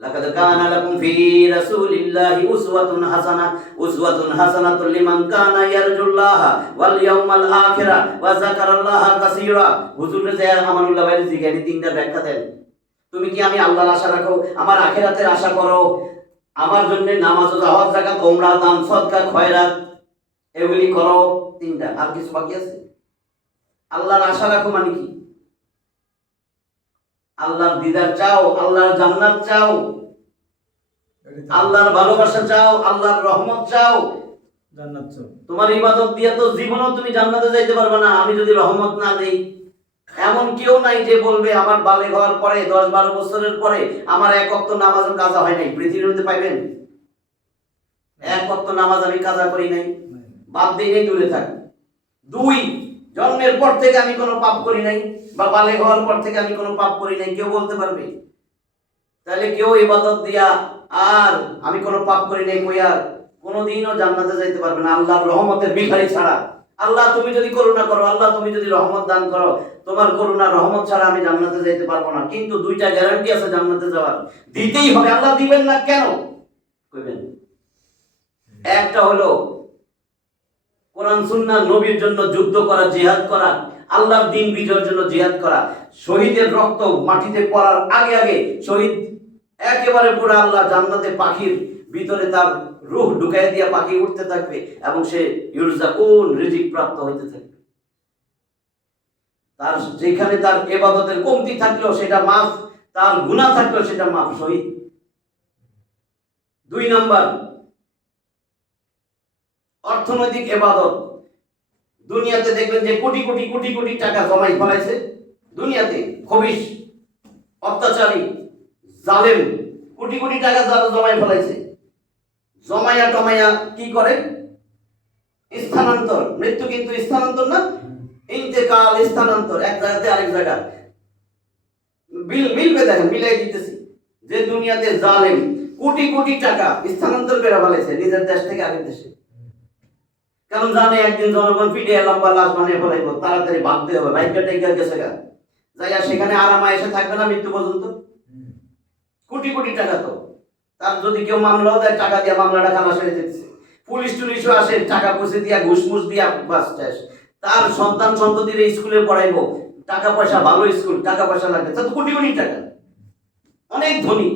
লাকাদ কানা লাকুম ফি রাসূলিল্লাহি উসওয়াতুন হাসানাতুন লিমান কানা ইয়ারজুল্লাহা ওয়াল ইয়াউমাল আখিরা ওয়া যাকারাল্লাহা কাসীরা। হুজুরে যে আমানুল্লাহ ভাই জিজ্ঞাসা তিনটা ব্যাখ্যা দেন। তুমি কি আমি আল্লাহর আশা রাখো, আমার আখিরাতের আশা করো, আমার জন্য নামাজ জাওয়াত যাকাত ওমরা দান সদকা খয়রাত এগুলি করো? তিনটা। আর কিছু বাকি আছে? আল্লাহর আশা রাখো মানে কি? আল্লাহর দিদার চাও, আল্লাহর জান্নাত চাও, আল্লাহর ভালোবাসা চাও, আল্লাহর রহমত চাও। জান্নাত চাও। তোমার ইবাদত দিয়ে তো জীবনেও তুমি জান্নাতে যাইতে পারবে না আমি যদি রহমত না দেই। এমন কেউ নাই যে বলবে আমার বালেগ হওয়ার পরে 10-12 বছরের পরে আমার 1 ওয়াক্ত নামাজও কাজা হয় নাই। পৃথিবীর মধ্যে পাইবেন? 1 ওয়াক্ত নামাজ আমি কাজা করি নাই, বাদ দেই নাই, দূরে থাক। 2, জন্মের পর থেকে আমি কোনো পাপ করি নাই, বা বালেগ হওয়ার পর থেকে আমি কোনো পাপ করি নাই, কেউ বলতে পারবে? তাহলে কেউ ইবাদত দিয়া আর আমি কোনো পাপ করি নাই কইয়া কোনোদিনও জান্নাতে যাইতে পারবে না আল্লাহর রহমতের ভিখারি ছাড়া। আল্লাহ তুমি যদি করুণা করো, আল্লাহ তুমি যদি রহমত দান করো, তোমার করুণা রহমত ছাড়া আমি জান্নাতে যাইতে পারবো না। কিন্তু 2টা গ্যারান্টি আছে জান্নাতে যাওয়ার, দিতেই হবে। আল্লাহ দিবেন না কেন কইবেন? একটা হলো কোরআন সুন্নাহ নবীর জন্য যুদ্ধ করা, জিহাদ করা, আল্লাহর দ্বীন বিজয়ের জন্য জিহাদ করা। শহীদের রক্ত মাটিতে পড়ার আগে আগে শহীদ একেবারে পুরো আল্লাহ জান্নাতে পাখির ভিতরে তার রূহ ঢুকাই দিয়া পাখি উঠতে থাকবে এবং সে ইউরজাকুন রিজিক প্রাপ্ত হইতে থাকবে। তার যেখানে তার ইবাদতের কমতি থাকলো সেটা মাফ, তার গুনাহ থাকলো সেটা মাফ। শহীদ। 2 নাম্বার অর্থনৈতিক ইবাদত। দুনিয়াতে দেখবেন যে কোটি কোটি কোটি কোটি টাকা জমাই ফেলাইছে দুনিয়াতে, খবিশ অত্যাচারী জালেম কোটি কোটি টাকা যারা জমাই ফেলাইছে, জমাইয়া টমাইয়া কি করে? স্থানান্তর। মৃত্যু কিন্তু স্থানান্তর না, ইন্তেকাল, স্থানান্তর, এক জায়গাতে আরেক জায়গা। মিলবে, দেখেন মিলাই দিতেছি। যে দুনিয়াতে জালেম কোটি কোটি টাকা স্থানান্তর করে ফেলাইছে নিজের দেশ থেকে আরেক দেশে, কারণ জানে একদিন জনগণ পিটিয়ে লম্বা লাশ বানিয়ে ফেলাইব, তাড়াতাড়ি ভাগতে হবে, বাইকটা টেকা গেছে গা, যাইয়া সেখানে আরামা এসে থাকবে না মৃত্যু পর্যন্ত। কোটি কোটি টাকা তো। তার যদি কেউ মামলাও দেয়, টাকা দিয়ে মামলাটা খালাস হয়ে যেতেছে। পুলিশ টুলিশও আসে, টাকা পয়সা দিয়া ঘুষমুষ দিয়া বাস শেষ। তার সন্তান সন্ততির স্কুলে পড়াইবো, টাকা পয়সা, ভালো স্কুল, টাকা পয়সা লাগবে, তার তো কোটি কোটি টাকা। অনেক ধনী,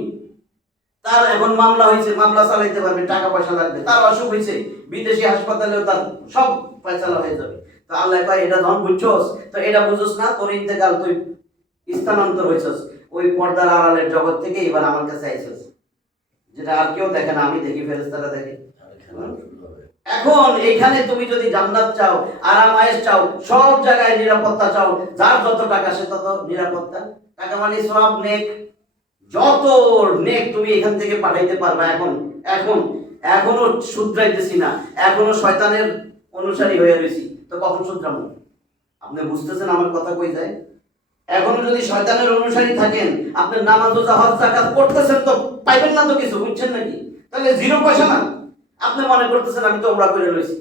তার এখন মামলা হয়েছে, মামলা চালাইতে পারবে, টাকা পয়সা লাগবে। তার অসুখ হয়েছে, বিদেশি হাসপাতালেও তার সব পয়সালা হয়ে যাবে। তো আল্লাহ কয় এটা যখন বুঝছস, তো এটা বুঝছস না, তোর ইন্তেকাল, তুই স্থানান্তর হয়েছস ওই পর্দার আড়ালের জগৎ থেকে, এবার আমার কাছে আইছস, যেটা আর কেউ দেখে না, আমি দেখি, ফেরেশতারা দেখে। এখন এখানে তুমি যদি জান্নাত চাও, আরাম আয়েশ চাও, সব জায়গায় নিরাপত্তা চাও, যার যত টাকা সে তত নিরাপত্তা। টাকা মানে সব নেক, যত নেক তুমি এখান থেকে পাঠাইতে পারবা। এখন এখনো শুধরাইতেছি না, এখনো শয়তানের অনুসারী হয়ে রয়েছি, তো কখন শুধরাবো? আপনি বুঝতেছেন আমার কথা কই যায়? এখনো যদি শয়তানের অনুসারী থাকেন, আপনি নামাজ রোজা হজ যাকাত করতেছেন তো পাইবেন না তো কিছু, বুঝছেন নাকি? তাহলে জিরো পয়সা না। আপনি মনে করতেছেন আমি তো ওমরা করে লইছি,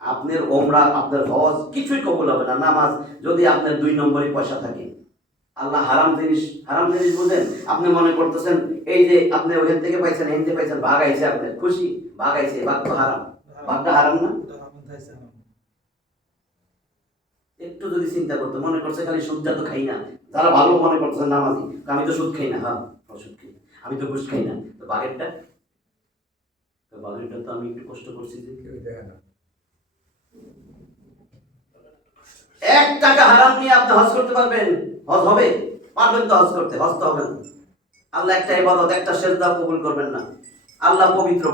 আপনার ওমরা আপনার হজ কিছুই কবুল হবে না। নামাজ যদি আপনার 2 নম্বরই পয়সা থাকে, আল্লাহ হারাম জিনিস বুঝেন। আপনি মনে করতেছেন এই যে আপনি ওখান থেকে পাইছেন, এখান থেকে পাইছেন, ভাগ আইছে, আপনার খুশি, ভাগ আইছে, ভাগ তো হারাম, ভাগটা হারাম না? একটু যদি চিন্তা করতে, মনে করছে খালি সুদ তো খাই না, যারা ভালো মনে করতেছে নামাজি, আমি তো সুদ খাই না, হ্যাঁ সুদ খাই, আমি তো ঘুষ খাই না, তো বাঘেরটা তো আমি একটু কষ্ট করছি যে কেউ দেখে না। 1 টাকা হারাম নিয়ে আপনি হজ করতে পারবেন? হজ হবে? পারবেন তো হজ করতে? হজ তো হবে না। আল্লাহ একটা ইবাদত, একটা সেজদা কবুল করবেন না। আল্লাহ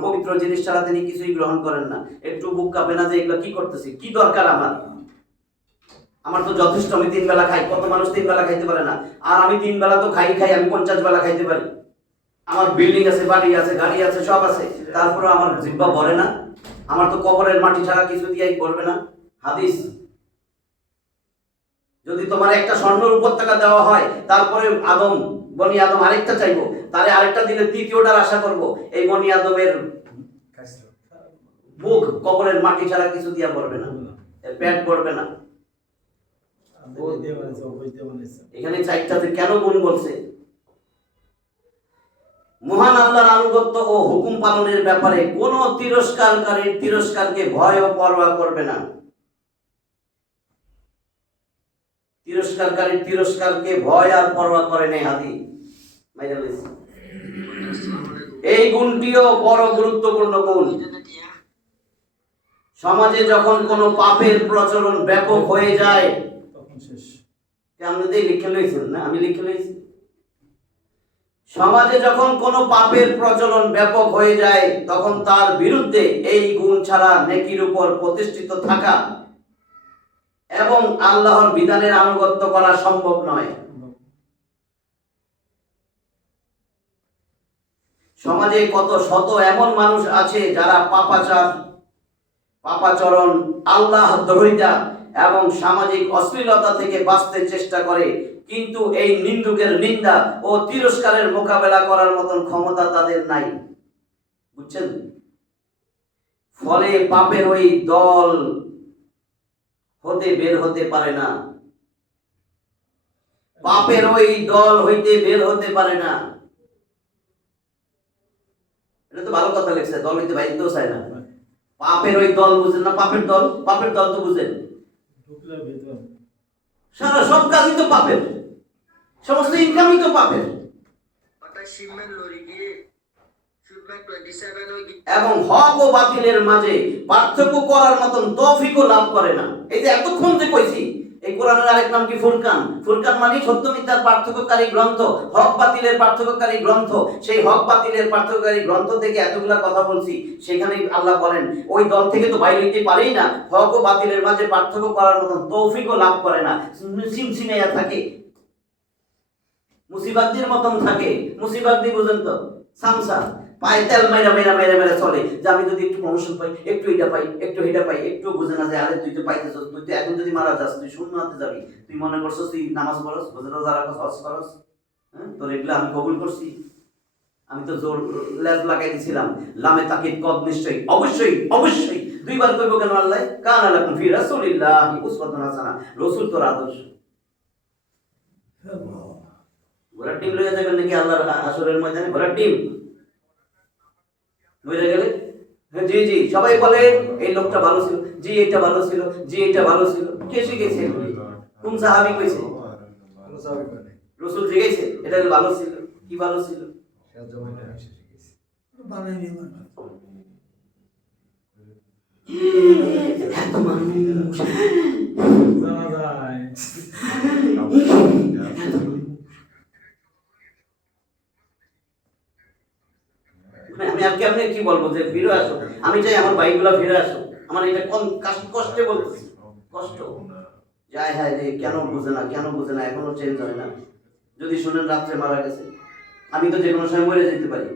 পবিত্র জিনিস ছাড়া তিনি কিছুই গ্রহণ করেন না। একটু বুক কাঁপে না যে এগুলো কি করতেছি, কি দরকার আমার তো যথেষ্ট, আমি 3 বেলা খাই। কত মানুষ 3 বেলা খাইতে পারে না, আর আমি 3 বেলা তো খাই, আমি 50 বেলা খাইতে পারি। আমার বিল্ডিং আছে, বাড়ি আছে, গাড়ি আছে, সব আছে, তারপরে আমার জিহ্বা ভরে না? আমার তো কবরের মাটি ছাড়া কিছু দিয়েই ভরবে না। হাদিস, যদি তোমার একটা স্বর্ণের উপত্যকা দেওয়া হয়, তারপরে বনি আদম আরেকটা চাইবো, তারে আরেকটা দিলে তৃতীয়টার আশা করব, এই বনি আদমের মুখ কবরের মাটি ছাড়া কিছু দিয়া পড়বে না, এর পেট পড়বে না। এখানে 4টাতে কেন গুণ বলছে? মহান আল্লাহর আনুগত্য ও হুকুম পালনের ব্যাপারে কোন তিরস্কারকারীর তিরস্কারকে ভয় ও পরোয়া করবে না। তিরস্কারকারীর তিরস্কারকে ভয় আর পরোয়া করে নাই হাদি। এই গুণটিও বড় গুরুত্বপূর্ণ গুণ। সমাজে যখন কোনো পাপের প্রচলন ব্যাপক হয়ে যায়, তখন শেষ। আপনি লিখে লইছেন না, আমি লিখে লইছি। সমাজে যখন কোনো পাপের প্রচলন ব্যাপক হয়ে যায়, তখন তার বিরুদ্ধে এই গুণ ছাড়া নেকির উপর প্রতিষ্ঠিত থাকা এবং আল্লাহর বিধানের আনুগত্য করা সম্ভব নয়। সমাজে কত শত এমন মানুষ আছে যারা পাপাচরণ, আল্লাহ দ্রোহিতা এবং সামাজিক অশ্লীলতা থেকে বাঁচতে চেষ্টা করে, কিন্তু এই নিন্দুকের নিন্দা ও তিরস্কারের মোকাবেলা করার মতন ক্ষমতা তাদের নাই। বুঝছেন? ফলে পাপের ওই দল হতে বের হতে পারে না, পাপের ওই দল হইতে বের হতে পারে না। এটা তো ভালো কথা লেখছে, দল হইতে বাইরেও চায় না। পাপের ওই দল বুঝেন না? পাপের দল তো বুঝেন, সারা সব কাজই তো পাপের, সমস্ত ইনকামই তো পাপের। এবং হক ও বাতিলের মাঝে পার্থক্য করার মতন তৌফিকও লাভ করে না। এই যে এতক্ষণ যে কইছি, এই কোরআনের আরেক নাম কি? ফুরকান। ফুরকান মানে সত্য মিথ্যার পার্থক্যকারী গ্রন্থ, হক বাতিলের পার্থক্যকারী গ্রন্থ। সেই হক বাতিলের পার্থক্যকারী গ্রন্থ থেকে এতগুলা কথা বলছি, সেখানে আল্লাহ বলেন ওই দল থেকে তো বাইরে হইতে পারেই না, হক ও বাতিলের মাঝে পার্থক্য করার মতন তৌফিকও লাভ করে না, সিমসিমাইয়া থাকে, মুসিবাতদের মতন থাকে। মুসিবাতদি বুঝেন তো? সামসা পায়ে তেল মাইরা চলে, যে আমি যদি একটু প্রমোশন পাই, একটু এটা পাই, একটু এটা পাই, একটু বুঝে না যে আরে তুই তো পাইতেছ, তুই তো এখন যদি মারা যাস, তুই শূন্য হাতে যাবি, তুই মনে করছস তুই নামাজ পড়স, রোজা রাখস, হজ করস, হ্যাঁ, তোর এগুলো আমি কবুল করছি। আমি তো জোর লেজ লাগাই দিছিলাম, লামে তাকিদ কদ, নিশ্চয়ই, অবশ্যই 2বার কইব কেন আল্লাহ? কানা লাকুম ফি রাসূলিল্লাহি উসওয়াতুন হাসানাহ, রাসূল তোর আদর্শ। ঘোড়ার টিম লইয়া যাবেন নাকি আল্লাহর আসরের ময়দানে? ঘোড়ার টিম বুঝে গেলে? জি জি, সবাই বলে এই লোকটা ভালো ছিল, জি এটা ভালো ছিল, জি এটা ভালো ছিল। কে শিখেছে? কোন সাহাবী কইছে? রাসূল জিজ্ঞাসা, এটা ভালো ছিল, কি ভালো ছিল? এত মানুষ জানা যায়। আমি আর কেমনে কি বলবো যে ফিরে আসো, আমি চাই আমার ভাইগুলা ফিরে আসো। আমার এটা কোন কষ্টে বলতেছি, কষ্ট যায় হ্যাঁ রে, কেন বুঝে না, কেন বুঝে না, এখনো চেঞ্জ হয় না। যদি শুনেন রাত্রে মারা গেছে, আমি তো যে কোনো সময় মরে যেতে পারি,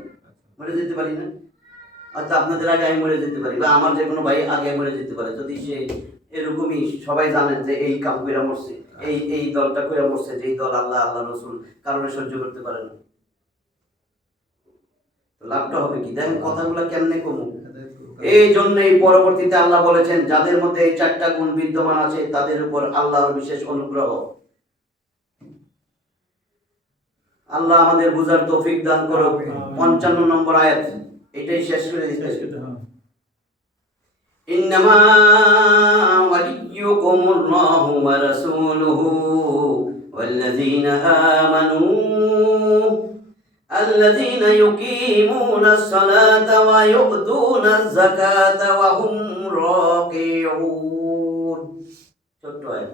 মরে যেতে পারি না? আচ্ছা আপনাদের আগে আমি মরে যেতে পারি, বা আমার যে কোনো ভাই আগে মরে যেতে পারে। যদি সে এরকমই সবাই জানেন যে এই কাম কইরা মরছে, এই দলটা কইরা মরছে, যে এই দল আল্লাহ আল্লাহ রসুল কারণে সহ্য করতে পারে না, তো লাভটা হবে কি? দেখেন কথাগুলো কেমনে কমু। এই জন্যই পরবর্তীতে আল্লাহ বলেছেন যাদের মধ্যে এই 4টা গুণ বিদ্যমান আছে তাদের উপর আল্লাহর বিশেষ অনুগ্রহ। আল্লাহ আমাদের বুঝার তৌফিক দান করুক। 55 নম্বর আয়াত, এটাই শেষ করে দিতে। ইন্নামা ওয়ালিয়্যুকুমুল্লাহু ওয়া রাসূলুহু ওয়াল্লাযীনা আমানু আল্লাযীনা ইউকিমুনাস সালাতা ওয়া ইউতুনাজ যাকাতা ওয়া হুম রাকিউন। ছোট্ট আয়াত।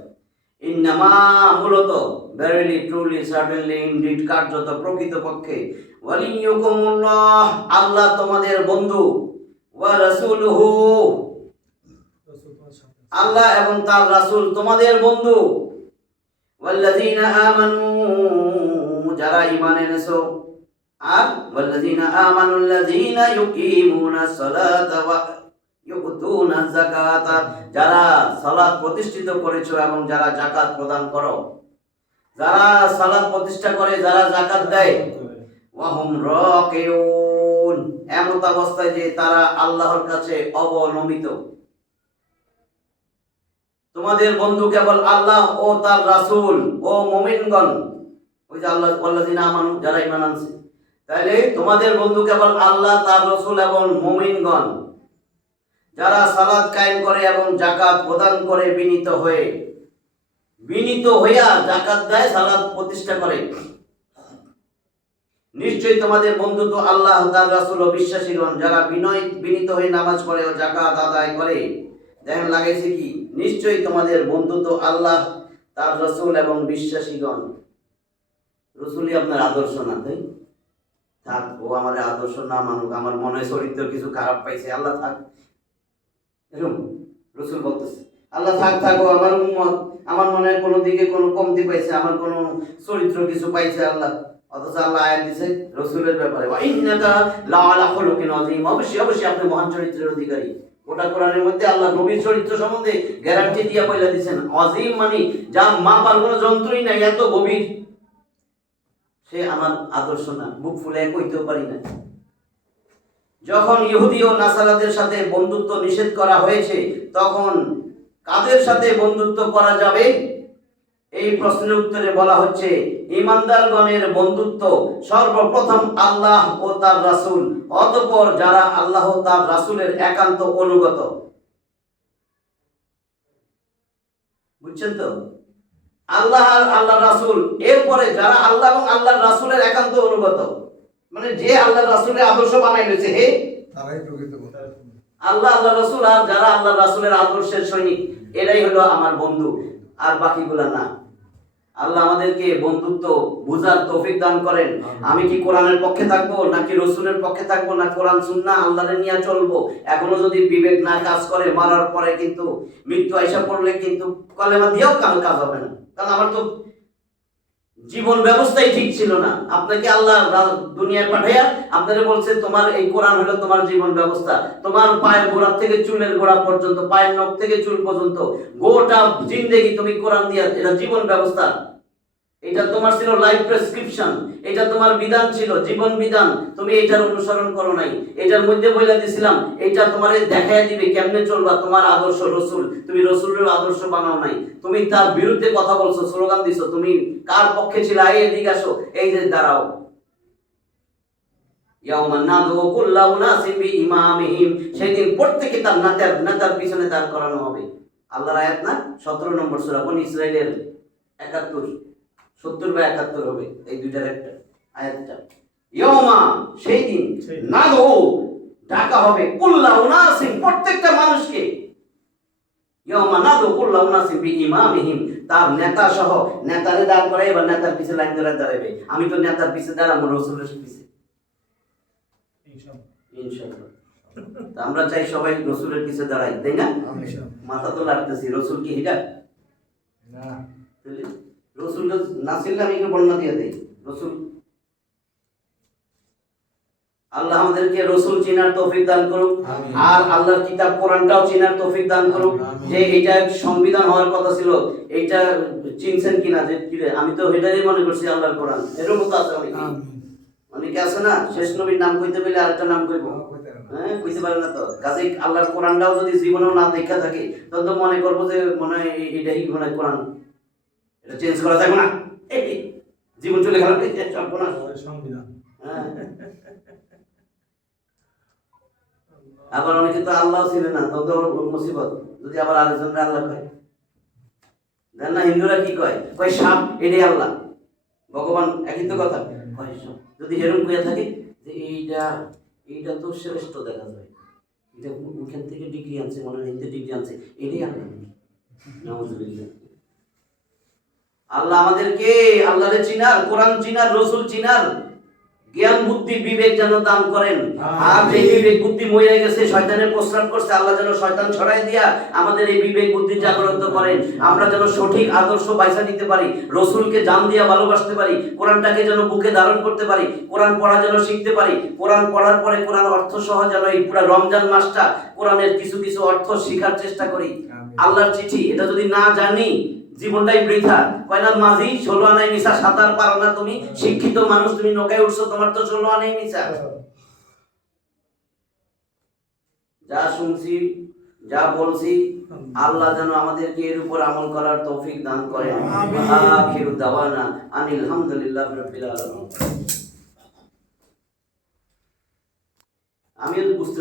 ইন্নামা মূলত, verily, truly, certainly, indeed, কার্যত, প্রকৃতপক্ষে, ওয়ালিয়্যুকুমুল্লাহ আল্লাহ তোমাদের বন্ধু, ওয়া রাসূলুহু আল্লাহ এবং তার রাসূল তোমাদের বন্ধু, ওয়াল্লাযীনা আমানু যারা ঈমান এনেছো, আর ওয়াল্লাযীনা আমানুল্লাযীনা ইউকিমুনাস সালাতা ওয়া ইউতুনাজ যাকাতা যারা সালাত প্রতিষ্ঠিত করেছো এবং যারা যাকাত প্রদান করো, যারা সালাত প্রতিষ্ঠা করে, যারা যাকাত দেয়, ওয়া হুম রাকিউন এমত অবস্থায় যে তারা আল্লাহর কাছে অবনমিত। তোমাদের বন্ধু কেবল আল্লাহ ও তার রাসূল ও মুমিনগণ। ওই যে আল্লাহ ওয়াল্লাযীনা আমানু যারা ঈমান আনছে, তাহলে তোমাদের বন্ধু কেবল আল্লাহ, তার রাসূল এবং মুমিনগণ যারা সালাত কায়েম করে এবং যাকাত প্রদান করে বিনীত হইয়া যাকাত দেয়, সালাত প্রতিষ্ঠা করে। নিশ্চয়ই তোমাদের বন্ধু তো আল্লাহ, তার রাসূল ও বিশ্বাসীগণ যারা বিনীত হয়ে নামাজ পড়ে ও যাকাত আদায় করে। দেখেন লাগাইছে কি, নিশ্চয়ই তোমাদের বন্ধু তো আল্লাহ, তার রাসূল এবং বিশ্বাসীগণ। রাসূলই আপনার আদর্শ না, তাই থাক, ও আমার আদর্শ না মানুক, আমার মনে চরিত্র কিছু খারাপ পাইছে, আল্লাহ থাক, এরকম রাসূল বলতেছে। আল্লাহ থাক থাকো, আমার উম্মত আমার মনে কোনো দিকে কোনো কমতি পাইছে, আমার কোনো চরিত্র কিছু পাইছে আল্লাহ। অথচ আল্লাহ আয়াত দিয়েছে রাসূলের ব্যাপারে, ওয়া ইন্নাকা লাআলা খুলুকিন আযীম, অবশ্যই আপনি মহান চরিত্রের অধিকারী। গোটা কোরআনের মধ্যে আল্লাহ নবীর চরিত্র সম্বন্ধে গ্যারান্টি দিয়ে বলে দিয়েছেন, আযীম মানে যা মাপার কোনো যন্ত্রই নাই, এত গভীর। সে আমার আদর্শ না, বুক ফুলে কইতেও পারি না। যখন ইহুদি ও নাসারাদের সাথে বন্ধুত্ব নিষেধ করা হয়েছে, তখন কাদের সাথে বন্ধুত্ব করা যাবে? এই প্রশ্নের উত্তরে বলা হচ্ছে ঈমানদারগণের বন্ধুত্ব সর্বপ্রথম আল্লাহ ও তার রাসূল, অতঃপর যারা আল্লাহ ও তার রাসূলের একান্ত অনুগত। বুঝছেন তো? আল্লাহ আর আল্লাহর রাসূল, এরপরে যারা আল্লাহ এবং আল্লাহর রাসূলের একান্ত অনুগত, মানে যে আল্লাহর রাসূলের আদর্শ বানাই লইছে, হে তারাই প্রকৃত আল্লাহ আল্লাহ রাসূল আর যারা আল্লাহ রাসূলের আদর্শের সৈনিক, এরাই হলো আমার বন্ধু, আর বাকিগুলা না। আল্লাহ আমাদেরকে বন্ধুত্ব বুঝার তৌফিক দান করেন। আমি কি কোরআনের পক্ষে থাকবো, নাকি রসুলের পক্ষে থাকবো, না কোরআন সুন্নাহ আল্লাহরে নিয়ে চলবো? এখনো যদি বিবেক না কাজ করে, মারার পরে কিন্তু মৃত্যু আইসা পড়লে কিন্তু কলেমা দিয়েও কাজ হবে না। কারণ আমার তো জীবন ব্যবস্থাই ঠিক ছিল না। আপনাকে আল্লাহ দুনিয়ায় পাঠাইয়া আপনারা বলছে তোমার এই কোরআন হলো তোমার জীবন ব্যবস্থা। তোমার পায়ের গোড়া থেকে চুলের গোড়া পর্যন্ত, পায়ের নখ থেকে চুল পর্যন্ত গোটা জিন্দেগি তুমি কোরআন দিয়া, এটা জীবন ব্যবস্থা। এটা তোমার ছিল লাইফ প্রেসক্রিপশন, এটা তোমার বিধান ছিল, জীবন বিধান। তুমি এটার অনুসরণ করো নাই। এটার মধ্যে বইলা দিছিলাম এটা তোমারে দেখায় দিবে কেমনে চলবা, তোমার আদর্শ রসুল। তুমি রসুলের আদর্শ বানাও নাই, তুমি তার বিরুদ্ধে কথা বলছো, স্লোগান দিছো। তুমি কার পক্ষে ছিল? এই এদিকে আসো, এই যে দাঁড়াও। ইয়াউমান নাদু কুল্লা উনাসিন বিইমামিহিম, সেদিন প্রত্যেককে তার নেতার পিছনে দাঁড় করানো হবে। আল্লাহর আয়াত না, 17 নম্বর সূরা বনী ইসরাঈলের 71, 70 বা 71 হবে এই দুইটার একটা আয়াতটা। ইয়াউমা, সেই দিন, নাদু ডাকা হবে, কুল্লা উনাসিন প্রত্যেকটা মানুষকে। ইয়াউমা নাদু কুল্লা উনাসিন বিইমামিহিম, তার নেতা সহ। নেতারে দাঁড় করাই, এবার নেতার পিছে লাইন ধরে দাঁড়াবে। আমি তো নেতার পিছে দাঁড়াবো, রাসূলের পিছে ইনশাআল্লাহ। তা আমরা চাই সবাই রসুলের পিছে দাঁড়াই, তাই না? আমিন। মাথা তো লাগতেছি, রসুল কি হিডা? না তাহলে রসুল না ছিল, আমি একটু বর্ণনা দিয়ে দিই। রসুল, আল্লাহ আমাদেরকে রসুল চিনার তৌফিক দান করুক, আমিন। আর আল্লাহর কিতাব কোরআনটাও চিনার তৌফিক দান করুক। আমিন। যে এটা সংবিধান হওয়ার কথা ছিল, এইটা চিনছেন কিনা? যে কিরে, আমি তো এটাই মনে করছি আল্লাহর কোরআন। এরকম তো আছে অনেকে, অনেকে আছে না, শেষ নবীর নাম কইতে পেলে আরেকটা নাম কইব, হ্যাঁ, কইতে পারে না তো। কাজে আল্লাহর কোরআনটাও যদি জীবনেও না দেখা থাকে, তখন তো মনে করবো যে মনে হয় এটাই মনে হয় কোরআন, এটা চেঞ্জ করা যাবে না, জীবন চলে গেল সর্বনাশ। সংবিধান। হ্যাঁ। আবার অনেকে তো আল্লাহ ছিলেন না, তত মুসিবত যদি আবার আরেকজনের আল্লাহ কয়। দেন না, হিন্দুরা কি কয়? কয় সাপ, এটাই আল্লাহ, ভগবান একই তো কথা। কয় সাপ, যদি এরকম কইয়া থাকে যে এইটা তো শ্রেষ্ঠ দেখা যায়, এটা ওখান থেকে ডিগ্রি আনছে, মনে হয় হিন্দু ডিগ্রি আনছে, এটাই আল্লাহ নাকি? নাউযুবিল্লাহ। আল্লাহ আমাদেরকে আল্লাহরে চিনার, কোরআন চিনার, রসুল চিনার জ্ঞান বুদ্ধি বিবেক যেন দান করেন। আর যে বিবেক বুদ্ধি মরে গেছে, শয়তানের প্রস্রাব করছে, আল্লাহ যেন শয়তান ছড়াই দিয়া আমাদের এই বিবেক বুদ্ধি জাগ্রত করেন। আমরা যেন সঠিক আদর্শ বাইসা নিতে পারি, রসুলকে জান দিয়া ভালোবাসতে পারি, কোরআনটাকে যেন বুকে ধারণ করতে পারি, কোরআন পড়া যেন শিখতে পারি, কোরআন পড়ার পরে কোরআন অর্থ সহ যেন এই পুরো রমজান মাসটা কোরআনের কিছু কিছু অর্থ শেখার চেষ্টা করি। আল্লাহর চিঠি, এটা যদি না জানি জীবনটাই বৃথা। কয় না মাঝি, 16 আনাই মিশা, সাঁতার পারো না তুমি, শিক্ষিত মানুষ, তুমি নৌকায় উঠছো, তোমার তো 16 আনাই মিশা। যা শুনছি, যা বলছি, আল্লাহ যেন আমাদেরকে এর উপর আমল করার তৌফিক দান করেন। আখিরু দাওয়ানা আনিল হামদুলিল্লাহি রাব্বিল আলামিন। আমিও বুঝতে